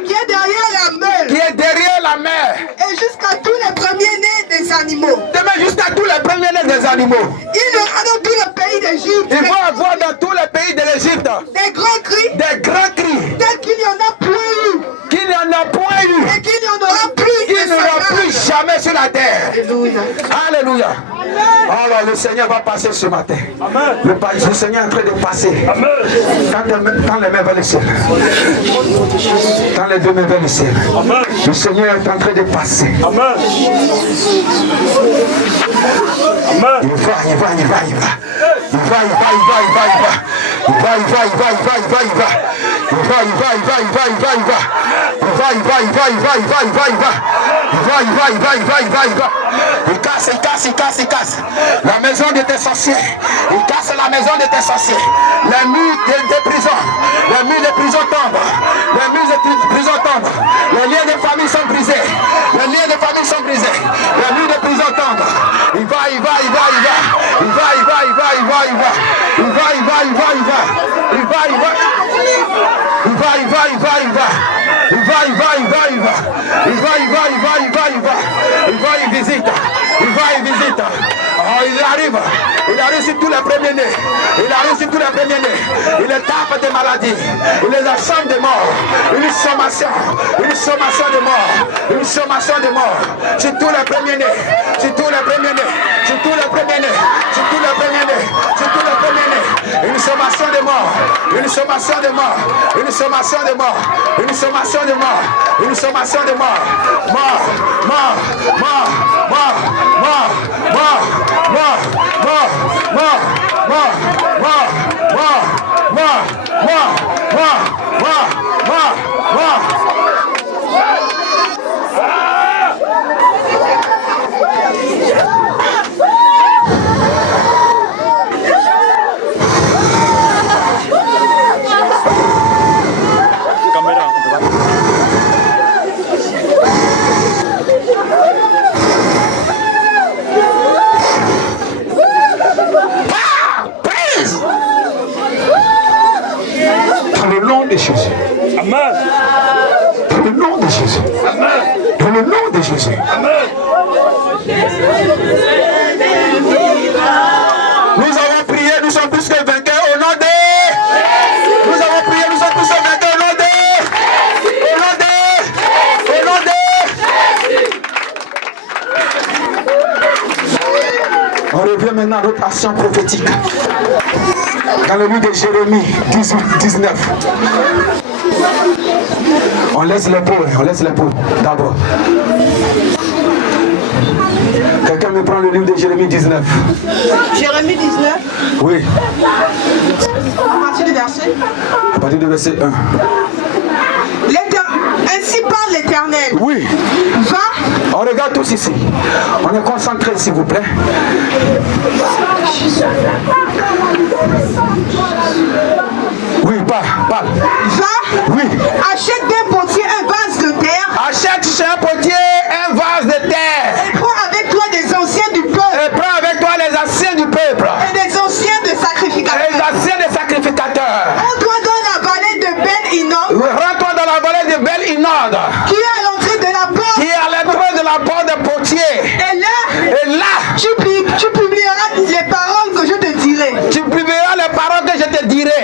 Qui est derrière la mer. Qui est derrière la mer. Et jusqu'à tous les premiers-nés des animaux. Demain jusqu'à tous les premiers-nés des animaux. Il y aura dans tout le pays d'Égypte. Il va avoir dans tous les pays de l'Égypte. Des grands cris. Des grands cris. Tels qu'il n'y en a plus eu. Qu'il n'y en a point eu. Et qu'il n'y en aura plus. Il n'y aura plus jamais sur la terre. Alléluia. Alléluia. Alors le Seigneur va passer ce matin. Amen. Le Seigneur est en train de passer. Amen. Quand les mains vers le ciel. Quand les deux mains vers le ciel. Amen. Le Seigneur est en train de passer. Amen. Amen. Il va. Il va. Il casse. La maison de tes sorciers. Il casse la maison de tes sorciers. Les murs de prison. Les murs de prison tombent. Les murs de prison tombent. Les liens de famille sont brisés. Les liens de famille sont brisés. Les murs de prison tombent. Il va. Il visite. Oh, il arrive sur tous les premiers-nés. Il les tape des maladies. Il les assomme des morts. Une sommation de mort. Sur tous les premiers-nés. Une sommation de mort. Mort. Jésus. Nous avons prié, nous sommes plus que vainqueurs au nom de Jésus. Nous avons prié, nous sommes plus que vainqueurs au nom de Jésus. Au nom de Jésus. On revient maintenant à notre action prophétique. Dans le livre de Jérémie 18, 19. On laisse les pauvres d'abord. Quelqu'un me prend le livre de Jérémie 19. Jérémie 19. Oui. À partir du verset. À partir du verset 1. Ainsi parle l'Éternel. Oui. Va. On regarde tous ici. On est concentré, s'il vous plaît. Oui, parle. Va. Oui. Achète des potiers un vase de terre. Achète chez un potier un vase de terre. Et prends avec toi des anciens du peuple. Et prends avec toi les anciens du peuple. Et des anciens de Et les sacrificateurs. anciens des sacrificateurs. Rends-toi dans la vallée de Ben Hinnom. Rends-toi dans la vallée de Bel Inod. Qui est à l'entrée de la porte. Qui est à l'entrée de la porte de potier. Et là, Tu publieras les paroles que je te dirai. publieras les paroles que je te dirai.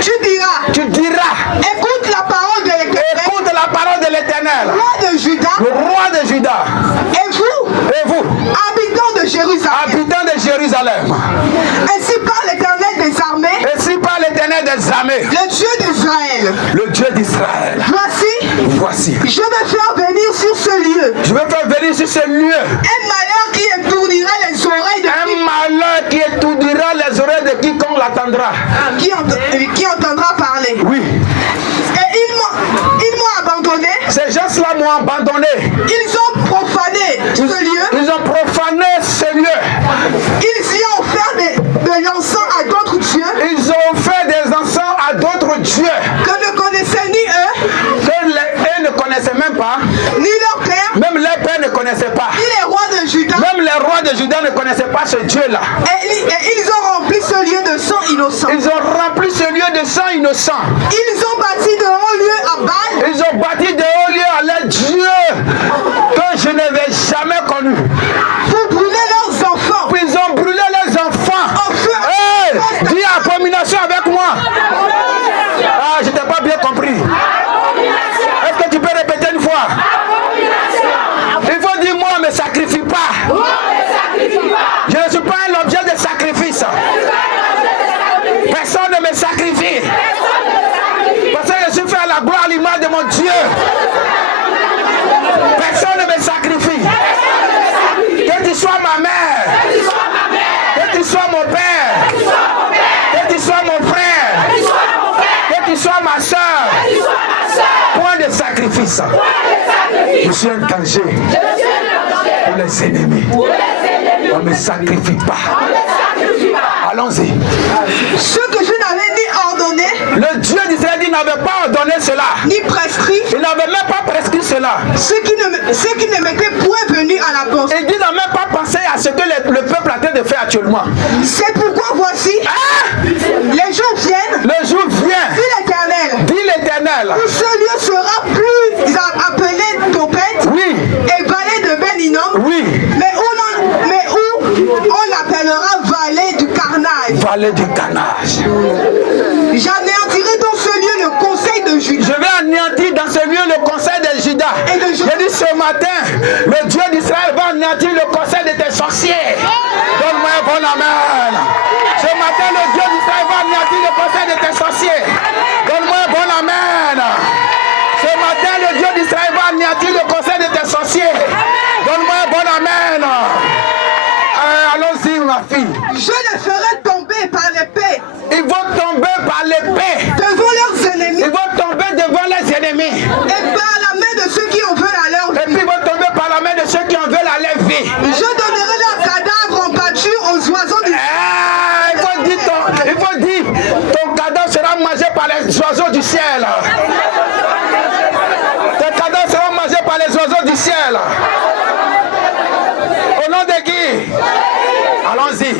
Tu diras. Écoute la parole de l'Éternel. Écoute la parole de l'Éternel. Roi de Juda. Le roi de Juda. Et vous, habitants de Jérusalem. Habitants de Jérusalem. Ainsi parle l'Éternel des armées. Ainsi parle l'Éternel des armées. Le Dieu d'Israël. Le Dieu d'Israël. Voici. Je vais faire venir sur ce lieu. Je vais faire venir sur ce lieu. Un malheur qui étourdira les oreilles de qui étourdira les oreilles de quiconque l'attendra. qui entendra parler. Oui. Et ils m'ont abandonné. Ces gens-là m'ont abandonné. Ils ont profané ce lieu. Ils ont profané ce lieu. Ils y ont offert de l'encens à d'autres dieux. Ils ont fait des encens à d'autres dieux. Que ne connaissaient ni eux. Que eux ne connaissaient même pas. Ni leur père. Même leur père ne connaissait pas. Ni les rois de Juda. Même les rois de Juda ne connaissaient pas ce Dieu-là. Et ils ont rempli ce lieu de sang innocent. Ils ont rempli ce lieu de sang innocent. Ils ont bâti de hauts lieux à Baal. Ils ont bâti de hauts lieux à leur Dieu que je n'avais jamais connu. Pour brûler leurs enfants. Puis ils ont brûlé leurs enfants. Au feu. Hey, dis abomination avec moi. Ah, je t'ai pas bien compris. Est-ce que tu peux répéter une fois? Il faut dire moi, ne me sacrifie pas. Je ne suis pas l'objet de sacrifice. Personne ne me sacrifie. Parce que je suis fait à la gloire à l'image de mon Dieu. Personne ne me sacrifie. Que tu sois ma mère. Que tu sois mon père. Que tu sois mon frère. Que tu sois ma soeur. Point de sacrifice. Je suis un danger pour les ennemis. On ne me sacrifie pas. Allons-y. Ce que je n'avais ni ordonné, Le Dieu d'Israël n'avait pas ordonné cela. ni prescrit, Il n'avait même pas prescrit cela. ceux qui ne m'étaient point venus à la pensée. Il dit n'a même pas pensé à ce que le peuple a train de faire actuellement. C'est pourquoi voici, les jours viennent, Le jour vient, dit l'Éternel, dit l'Éternel. où ce lieu sera plus appelé Tophet Oui, et vallée de Ben Hinnom, oui. mais où on l'appellera vallée du carnage. Vallée du carnage. J'anéantirai dans ce lieu le conseil de Juda. Je vais anéantir dans ce lieu le conseil de Juda. Et de Juda. Je dis ce matin, le Dieu d'Israël va anéantir le conseil de tes sorciers. Donne-moi un bon amen. Ce matin, le Dieu d'Israël va anéantir le conseil de tes sorciers. Donne-moi un bon amen. Ce matin, le Dieu d'Israël va anéantir le conseil de tes sorciers. Donne-moi un bon amen. Allons-y, ma fille. Je les ferai tomber par l'épée Ils vont tomber par l'épée. devant leurs ennemis Ils vont tomber devant les ennemis. et par la main de ceux qui en veulent à leur Et puis vie. ils vont tomber par la main de ceux qui en veulent à leur vie. Je donnerai leurs cadavres en pâture aux oiseaux du ciel. Il faut dire, ton cadavre sera mangé par les oiseaux du ciel. Ton cadavre sera mangé par les oiseaux du ciel. Au nom de qui? Allons-y.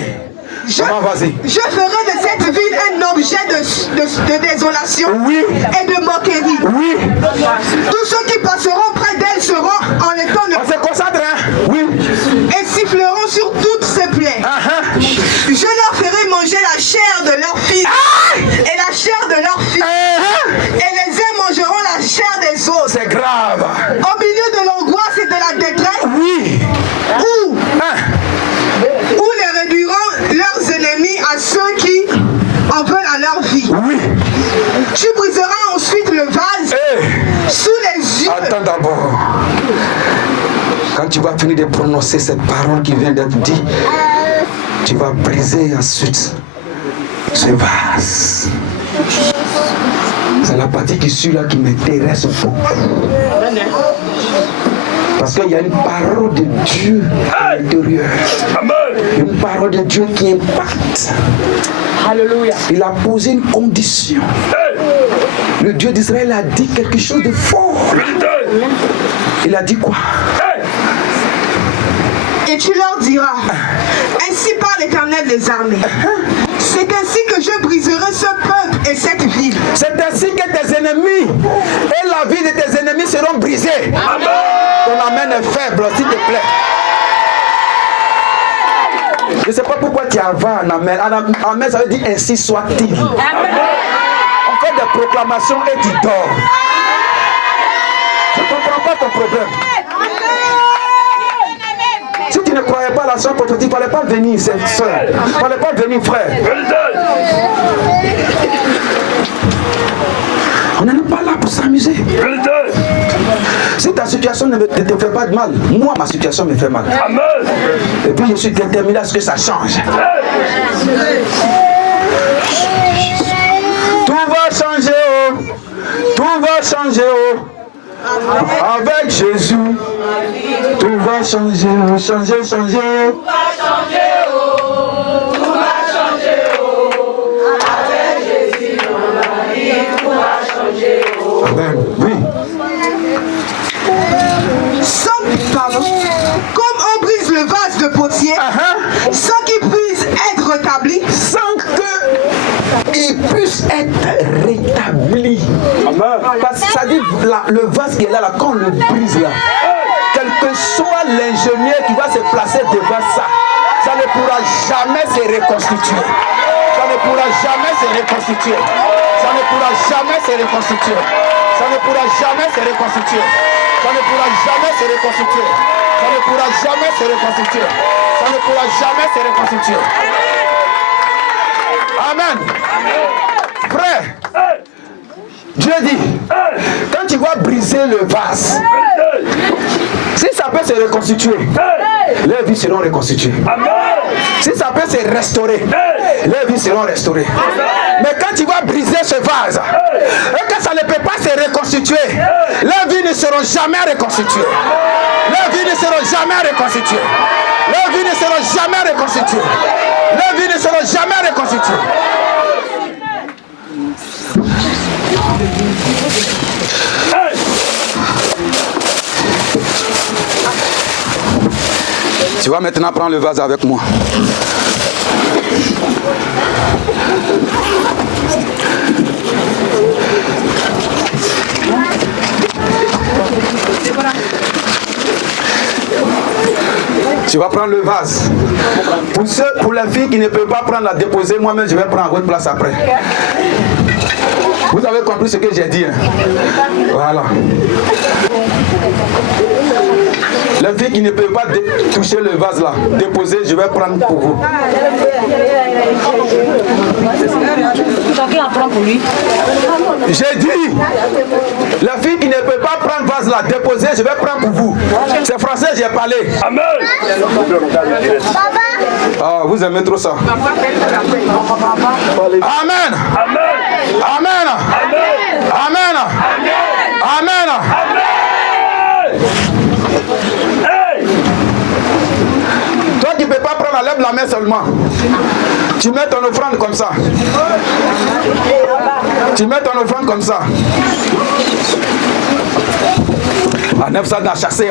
Je ferai de cette ville un objet de désolation et de moquerie. Oui. Tous ceux qui passeront près d'elle seront en état de... On se concentre, hein? Oui. Et siffleront sur toutes ses plaies. Je leur ferai manger la chair de leurs fils et la chair de leurs filles. Et les uns mangeront la chair des autres. C'est grave. Au milieu de l'angoisse et de la détresse. Oui. Où les réduiront leurs ennemis à ceux qui en veulent à leur vie. Oui. Tu briseras ensuite le vase sous les yeux. Attends d'abord. Quand tu vas finir de prononcer cette parole qui vient d'être dite, tu vas briser ensuite ce vase. C'est la partie qui suit là qui m'intéresse beaucoup. Parce qu'il y a une parole de Dieu à l'intérieur. Une parole de Dieu qui impacte. Alléluia. Il a posé une condition. Le Dieu d'Israël a dit quelque chose de fort. Il a dit quoi? Et tu leur diras, ainsi parle l'Éternel des armées. C'est ainsi que je briserai ce peuple et cette ville. C'est ainsi que tes ennemis et la vie de tes ennemis seront brisés. Amen. Ton amen est faible, s'il te plaît. Je ne sais pas pourquoi tu avales en amen. Amen, ça veut dire ainsi soit-il. On fait des proclamations et tu dors. Je ne comprends pas ton problème. Si tu ne croyais pas la soeur prophétique, il ne fallait pas venir, cette soeur. Il ne fallait pas venir, frère. On n'est pas là pour s'amuser. Si ta situation ne te fait pas de mal, moi, ma situation me fait mal. Et puis je suis déterminé à ce que ça change. Tout va changer, oh. Tout va changer, oh. Avec Jésus, tout va changer, changer, changer. Tout va changer, oh. Tout va changer, oh. Avec Jésus, tout va changer, oh. Amen. Oui. Comme on brise le vase de potier, sans qu'il puisse être rétabli, sans qu'il puisse être rétabli. Parce que ça dit le vase qui est là, quand on le brise là, quel que soit l'ingénieur qui va se placer devant ça, ça ne pourra jamais se reconstituer. Ça ne pourra jamais se reconstituer. Ça ne pourra jamais se reconstituer. Ça ne pourra jamais se reconstituer. Ça ne pourra jamais se reconstituer. Ça ne pourra jamais se reconstituer. Ça ne pourra jamais se reconstituer. Amen. Frère, Dieu dit, quand tu vas briser le vase, si ça peut se reconstituer, les vies seront reconstituées. Si ça peut se restaurer, les vies seront restaurées. Mais quand tu vas briser ce vase, et que ça ne peut pas se reconstituer, les vies ne seront jamais reconstituées. Les vies ne seront jamais reconstituées. Les vies ne seront jamais reconstituées. Les vies ne seront jamais reconstituées. Tu vas maintenant prendre le vase avec moi. Tu vas prendre le vase. Pour les filles qui ne peuvent pas prendre la déposer, moi-même je vais prendre à votre place après. Vous avez compris ce que j'ai dit, hein? Voilà. Les filles qui ne peuvent pas toucher le vase là, déposer, je vais prendre pour vous. J'ai dit, les filles qui ne peuvent pas prendre le vase là, déposer, je vais prendre pour vous. C'est français, j'ai parlé. Amen. Ah, vous aimez trop ça. Amen. Amen. Amen. Amen. Amen. Toi qui ne peux pas prendre, lève la main seulement. Tu mets ton offrande comme ça. Tu mets ton offrande comme ça. Ah, neuf ça dans chasser.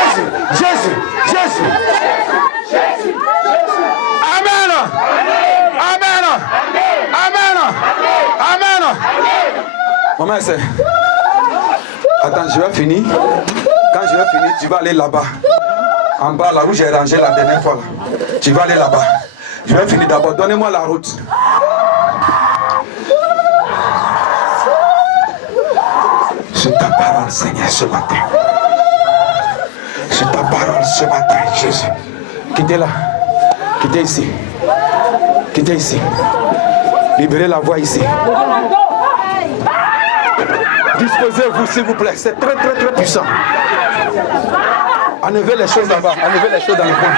c'est... Attends, je vais finir. Quand je vais finir, tu vas aller là-bas. En bas, là où j'ai rangé la dernière fois. Là. Tu vas aller là-bas. Je vais finir d'abord. Donnez-moi la route. C'est ta parole, Seigneur, ce matin. C'est ta parole ce matin, Jésus. Quittez là. Quittez ici. Quittez ici. Libérez la voie ici. Disposez-vous, s'il vous plaît. C'est très, très, très puissant. Enlevez les choses là-bas. Enlevez les choses dans le coin.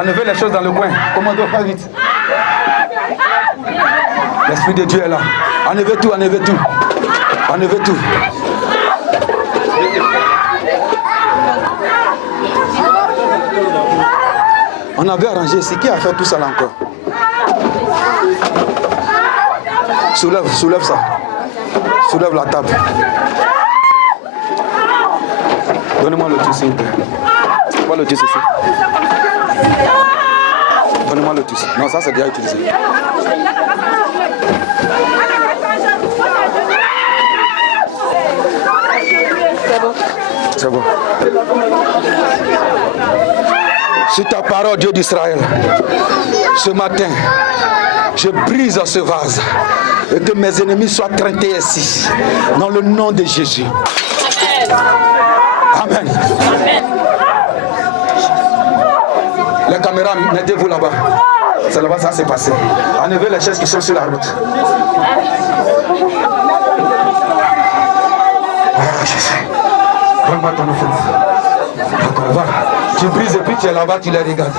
Enlevez les choses dans le coin. Commando, pas vite. L'Esprit de Dieu est là. Enlevez tout, enlevez tout. Enlevez tout. On avait arrangé ici. Qui a fait tout ça là encore? Soulève, soulève ça. Soulève la table. Donnez-moi le tissu, s'il vous plaît. Pas le tissu ici. Donnez-moi le tissu. Non, ça c'est déjà utilisé. C'est bon. C'est bon. C'est ta parole, Dieu d'Israël. Ce matin, je brise ce vase et que mes ennemis soient traités ici. Dans le nom de Jésus. Amen. Les caméras, mettez-vous là-bas. C'est là-bas ça s'est passé. Enlevez les chaises qui sont sur la route. Voilà Jésus. Donne-moi ton offrande. D'accord, va. Tu brises et puis tu es là-bas, tu les regardes.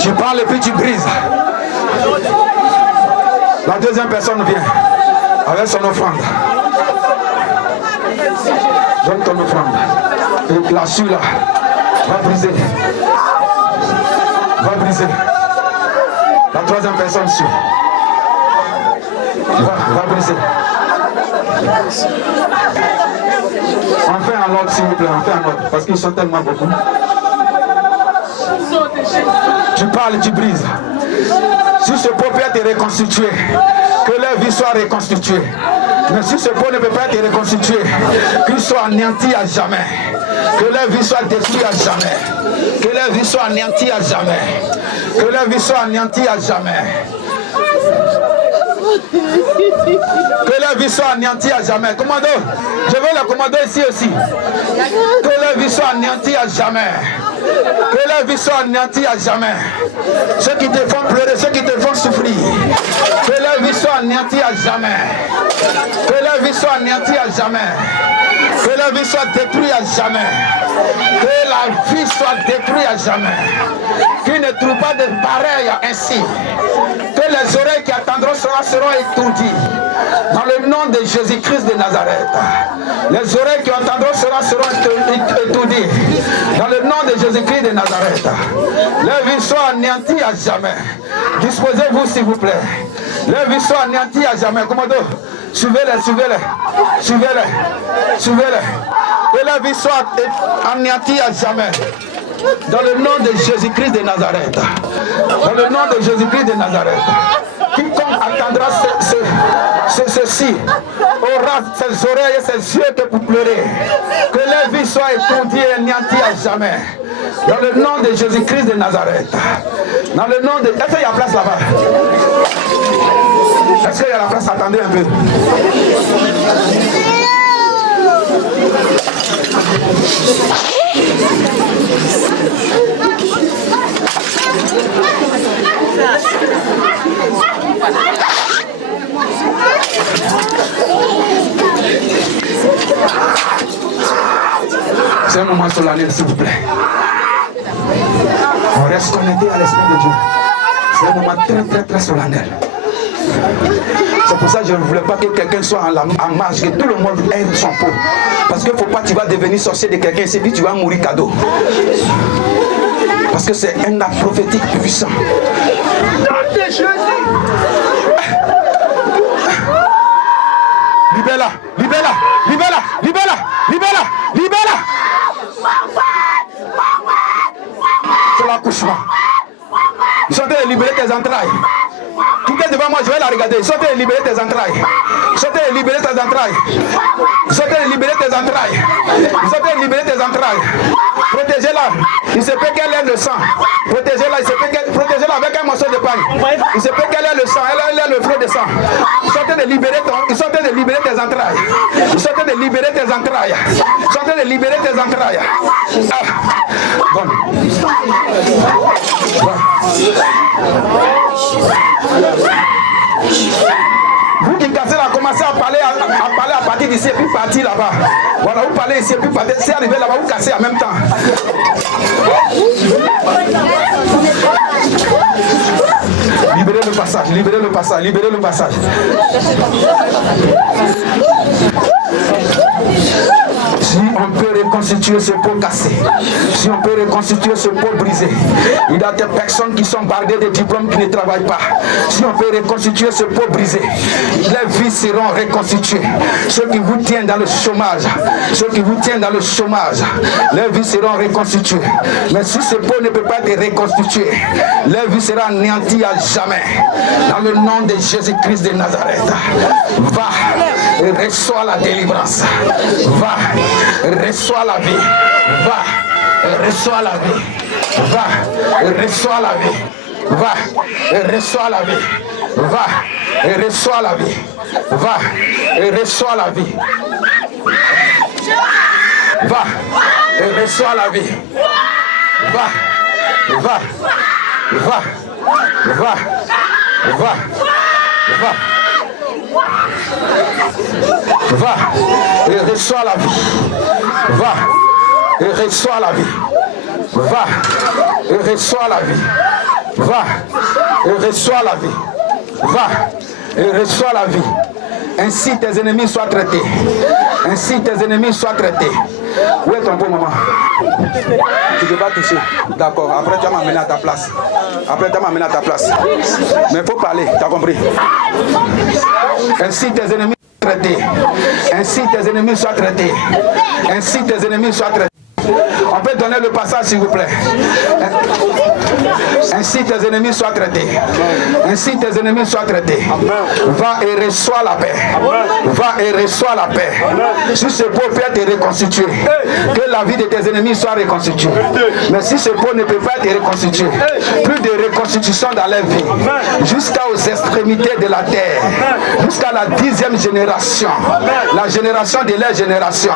Tu parles et puis tu brises. La deuxième personne vient avec son offrande. Donne ton offrande. Et la celui-là va briser. Va briser. La troisième personne suit. Va briser. On fait un ordre s'il vous plaît, on fait un ordre. Parce qu'ils sont tellement beaucoup. Tu parles, tu brises. Si ce pot peut être reconstitué, que leur vie soit reconstituée. Mais si ce pot ne peut pas être reconstitué, qu'il soit anéanti à jamais. Que leur vie soit détruite à jamais. Que leur vie soit anéantie à jamais. Que leur vie soit anéantie à jamais. Que leur vie soit anéantie à jamais. Commando, je veux le commando ici aussi. Que leur vie soit anéantie à jamais. Que leur vie soit anéantie à jamais. Ceux qui te font pleurer, ceux qui te font souffrir. Que leur vie soit anéantie à jamais. Que leur vie soit anéantie à jamais. Que leur vie soit détruite à jamais. Que la vie soit détruite à jamais. Qu'ils ne trouvent pas de pareil ainsi. Que les oreilles qui attendront seront étourdies. Dans le nom de Jésus-Christ de Nazareth. Les oreilles qui entendront seront étourdies. Dans le nom de Jésus-Christ de Nazareth. Leur vie soit anéantie à jamais. Disposez-vous s'il vous plaît. Leur vie soit anéantie à jamais. Commando, suivez-les, suivez-les. Suivez-les. Suivez-les. Que leur vie soit anéantie à jamais. Dans le nom de Jésus-Christ de Nazareth. Dans le nom de Jésus-Christ de Nazareth. Quiconque attendra ceci aura ses oreilles et ses yeux que pour pleurer. Que leur vie soit étourdie et anéantie à jamais. Dans le nom de Jésus-Christ de Nazareth. Dans le nom de... Est-ce qu'il y a place là-bas? Est-ce qu'il y a la place? Attendez un peu. C'est un moment solennel, s'il vous plaît. On reste connecté à l'Esprit de Dieu. C'est un moment très très très solennel. C'est pour ça que je ne voulais pas que quelqu'un soit en marge, que tout le monde ait son pot. Parce qu'il ne faut pas que tu vas devenir sorcier de quelqu'un, c'est dit tu vas mourir cadeau. Parce que c'est un acte prophétique puissant. Libère-la, libère-la, libère-la, libère-la, libère-la, libère-la. C'est l'accouchement. Ils sont en train de libérer tes entrailles. Quitte la regarder. Sortez et libérez tes entrailles. Sortez et libérez tes entrailles. Sortez et libérez tes entrailles. Sortez et libérez tes entrailles. Protégez-la. Il se peut qu'elle ait le sang. Protégez-la. Protégez-la avec un morceau de pain. Il se peut qu'elle ait le sang. Elle a le flot de sang. Sortez de libérer tes entrailles. Sortez de libérer tes entrailles. Sortez de libérer tes entrailles. Bon. Vous qui cassez là, commencez à parler à partir d'ici et puis partir là-bas. Voilà, vous parlez ici et puis partez. C'est arrivé là-bas, vous cassez en même temps. Libérez le passage, libérez le passage, libérez le passage. Si on peut reconstituer ce pot cassé, si on peut reconstituer ce pot brisé, il y a des personnes qui sont bardées de diplômes qui ne travaillent pas. Si on peut reconstituer ce pot brisé, les vies seront reconstituées. Ceux qui vous tiennent dans le chômage, ceux qui vous tiennent dans le chômage, les vies seront reconstituées. Mais si ce pot ne peut pas être reconstitué, les vies seront anéanties à jamais. Dans le nom de Jésus-Christ de Nazareth, va et reçois la délivrance. Va, reçois la vie. Va, reçois la vie. Va, reçois la vie. Va, reçois la vie. Va, reçois la vie. Va, reçois la vie. Va, reçois la vie. Va, va, va, va, va, va. Va et reçois la vie. Va et reçois la vie. Va et reçois la vie. Va et reçois la vie. Va et reçois la vie. Ainsi tes ennemis soient traités. Ainsi tes ennemis soient traités. Où est ton beau maman? Tu ne peux pas toucher. D'accord. Après tu vas m'amener à ta place. Après tu vas m'amener à ta place. Mais il faut parler. Tu as compris? Ainsi tes ennemis soient traités. Ainsi tes ennemis soient traités. Ainsi tes ennemis soient traités. On peut donner le passage s'il vous plaît. Ainsi tes ennemis soient traités. Ainsi tes ennemis soient traités. Va et reçois la paix. Va et reçois la paix. Si ce pot peut être reconstitué, que la vie de tes ennemis soit reconstituée. Mais si ce pot ne peut pas être reconstitué, plus de reconstitution dans leur vie, jusqu'aux extrémités de la terre, jusqu'à la 10e génération, la génération de leur génération,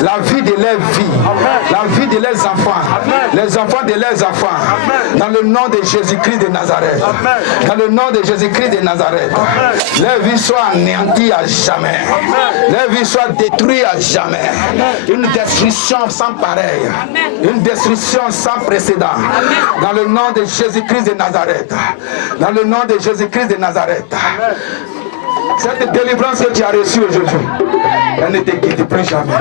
la vie de leur vie, la vie de leurs enfants, les enfants de leurs enfants, dans le nom de Jésus-Christ de Nazareth, dans le nom de Jésus-Christ de Nazareth, leur vie soit anéantie à jamais, leur vie soit détruite à jamais, une destruction sans pareil, une destruction sans précédent, dans le nom de Jésus-Christ de Nazareth, dans le nom de Jésus-Christ de Nazareth. Cette délivrance que tu as reçue aujourd'hui, elle ne te quitte plus jamais.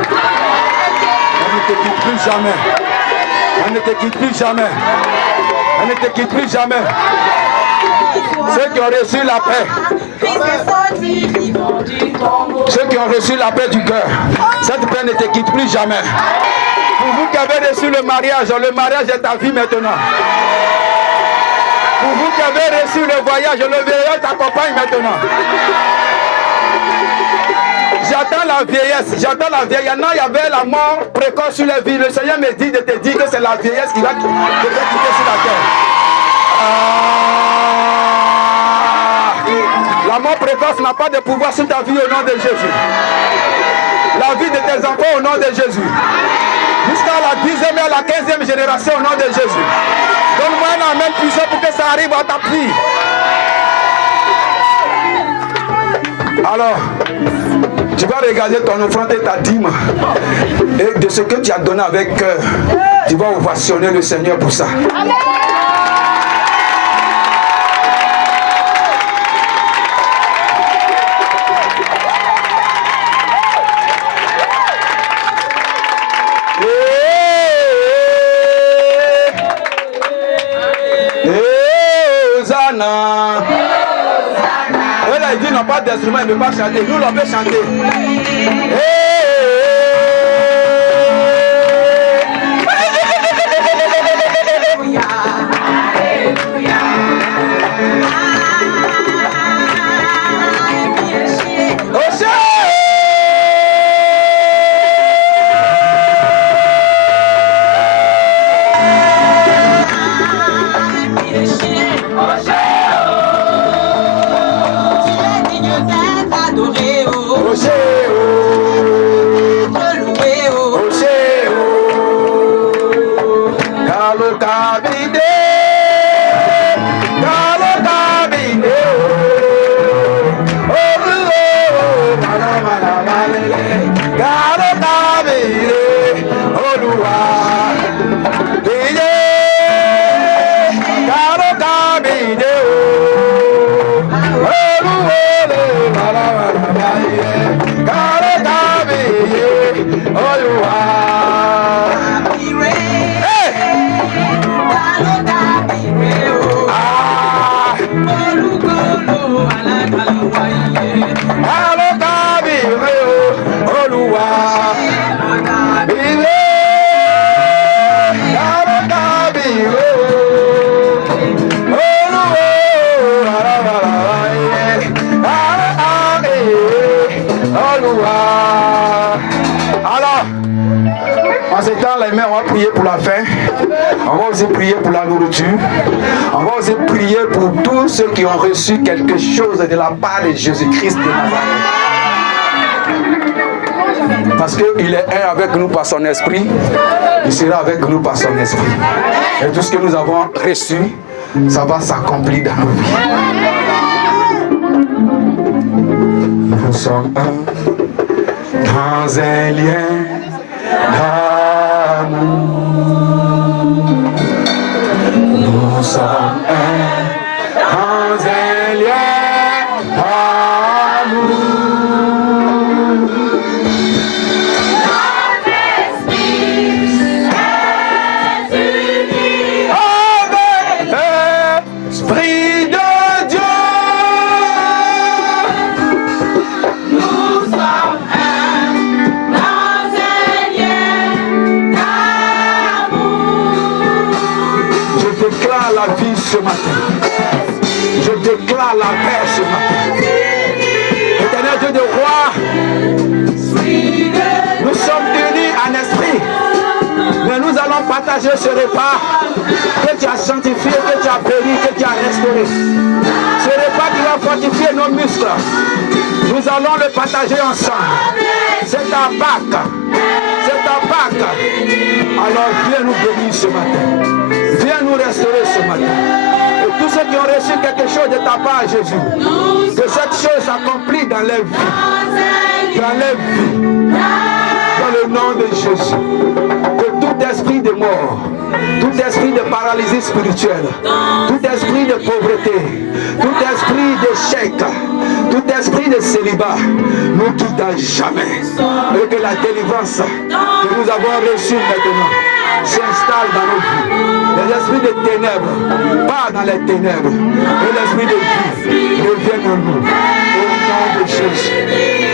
Elle ne te quitte plus jamais. Elle ne te quitte plus jamais. Elle ne te quitte plus jamais. Ceux qui ont reçu la paix, ceux qui ont reçu la paix du cœur, cette paix ne te quitte plus jamais. Pour vous qui avez reçu le mariage est ta vie maintenant. Pour vous qui avez reçu le voyage t'accompagne maintenant. J'attends la vieillesse, j'attends la vieillesse. Il y avait la mort précoce sur la vie. Le Seigneur me dit de te dire que c'est la vieillesse qui va quitter sur la terre. La mort précoce n'a pas de pouvoir sur ta vie au nom de Jésus. La vie de tes enfants au nom de Jésus. Jusqu'à la 10e et à la 15e génération au nom de Jésus. Donne-moi un amen puissant pour que ça arrive à ta vie. Alors, tu vas regarder ton offrande et ta dîme. Et de ce que tu as donné avec cœur, tu vas ovationner le Seigneur pour ça. Amen. Il dit non, pas d'instrument, il ne peut pas chanter. Nous, on peut chanter. t'adorer, oh. Te louer, oh. On va prier pour la faim, on va aussi prier pour la nourriture, on va aussi prier pour tous ceux qui ont reçu quelque chose de la part de Jésus-Christ de Nazareth. Parce qu'il est un avec nous par son esprit, il sera avec nous par son esprit. Et tout ce que nous avons reçu, ça va s'accomplir dans nos vies. Nous sommes un dans un lien d'amour. Nous sommes un dans un lien d'amour. Notre esprit est uni avec l'Esprit de Dieu. Nous sommes un dans un lien d'amour. Je déclare la vie ce matin. Je déclare la paix ce matin. Éternel Dieu de roi, nous sommes unis en esprit. Mais nous allons partager ce repas que tu as sanctifié, que tu as béni, que tu as restauré. Ce repas qui va fortifier nos muscles. Nous allons le partager ensemble. C'est ta Pâque. C'est ta Pâque. Alors viens nous bénir ce matin. Viens nous restaurer ce matin. Et tous ceux qui ont reçu quelque chose de ta part, Jésus, que cette chose s'accomplisse dans leur vie. Dans leur vie. Dans le nom de Jésus. Que tout esprit de mort, tout esprit de paralysie spirituelle, tout esprit de pauvreté, tout esprit d'échec, tout esprit de célibat nous quitte à jamais. Et que la délivrance que nous avons reçue maintenant s'installe dans nos vies. Les esprits de ténèbres partent dans les ténèbres. Et l'esprit de vie revienne en nous. Au nom de Jésus.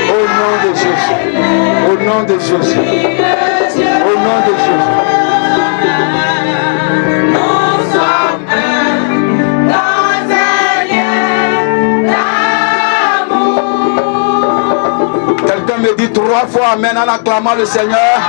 Au nom de Jésus. Au nom de Jésus. Au nom de Jésus. Nous sommes un dans un lien d'amour. Quelqu'un me dit 3 fois Amen en acclamant le Seigneur.